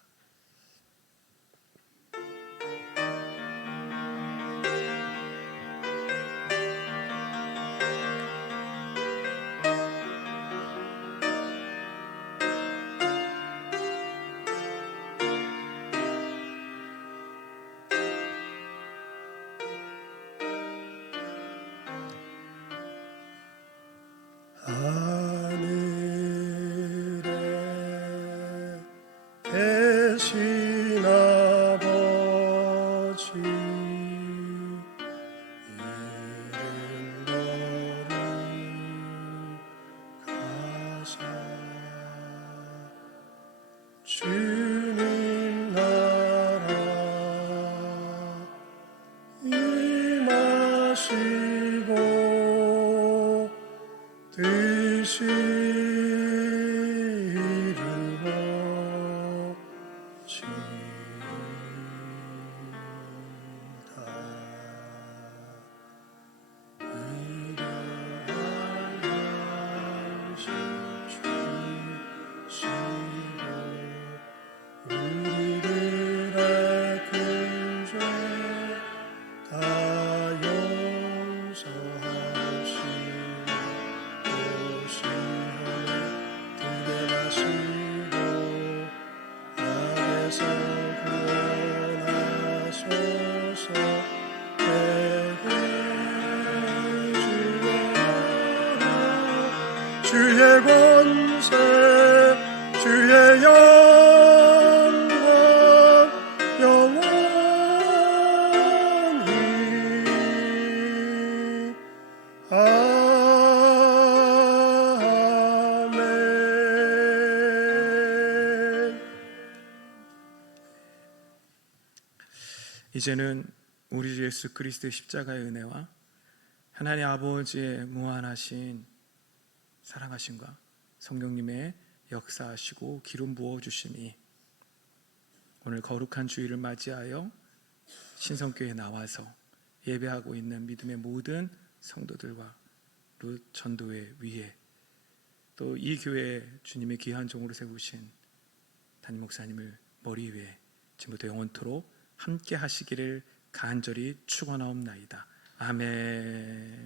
하늘에 계신 아버지 이름 거룩하사 주님 나라 임하시고 뜻이 우리들의 큰 죄 다 용서하시고 시험에 들게 하시고 악에서 구원하소서. 내게 주의 권세 주의 영광 영원히 아멘. 이제는 우리 주 예수 그리스도의 십자가의 은혜와 하나님 아버지의 무한하신 사랑하심과 성령님의 역사하시고 기름 부어주심이 오늘 거룩한 주일을 맞이하여 신성교회에 나와서 예배하고 있는 믿음의 모든 성도들과 루 전도회 위에 또 이 교회에 주님의 귀한 종으로 세우신 담임 목사님을 머리 위에 지금부터 영원토록 함께 하시기를 간절히 축원하옵나이다. 아멘.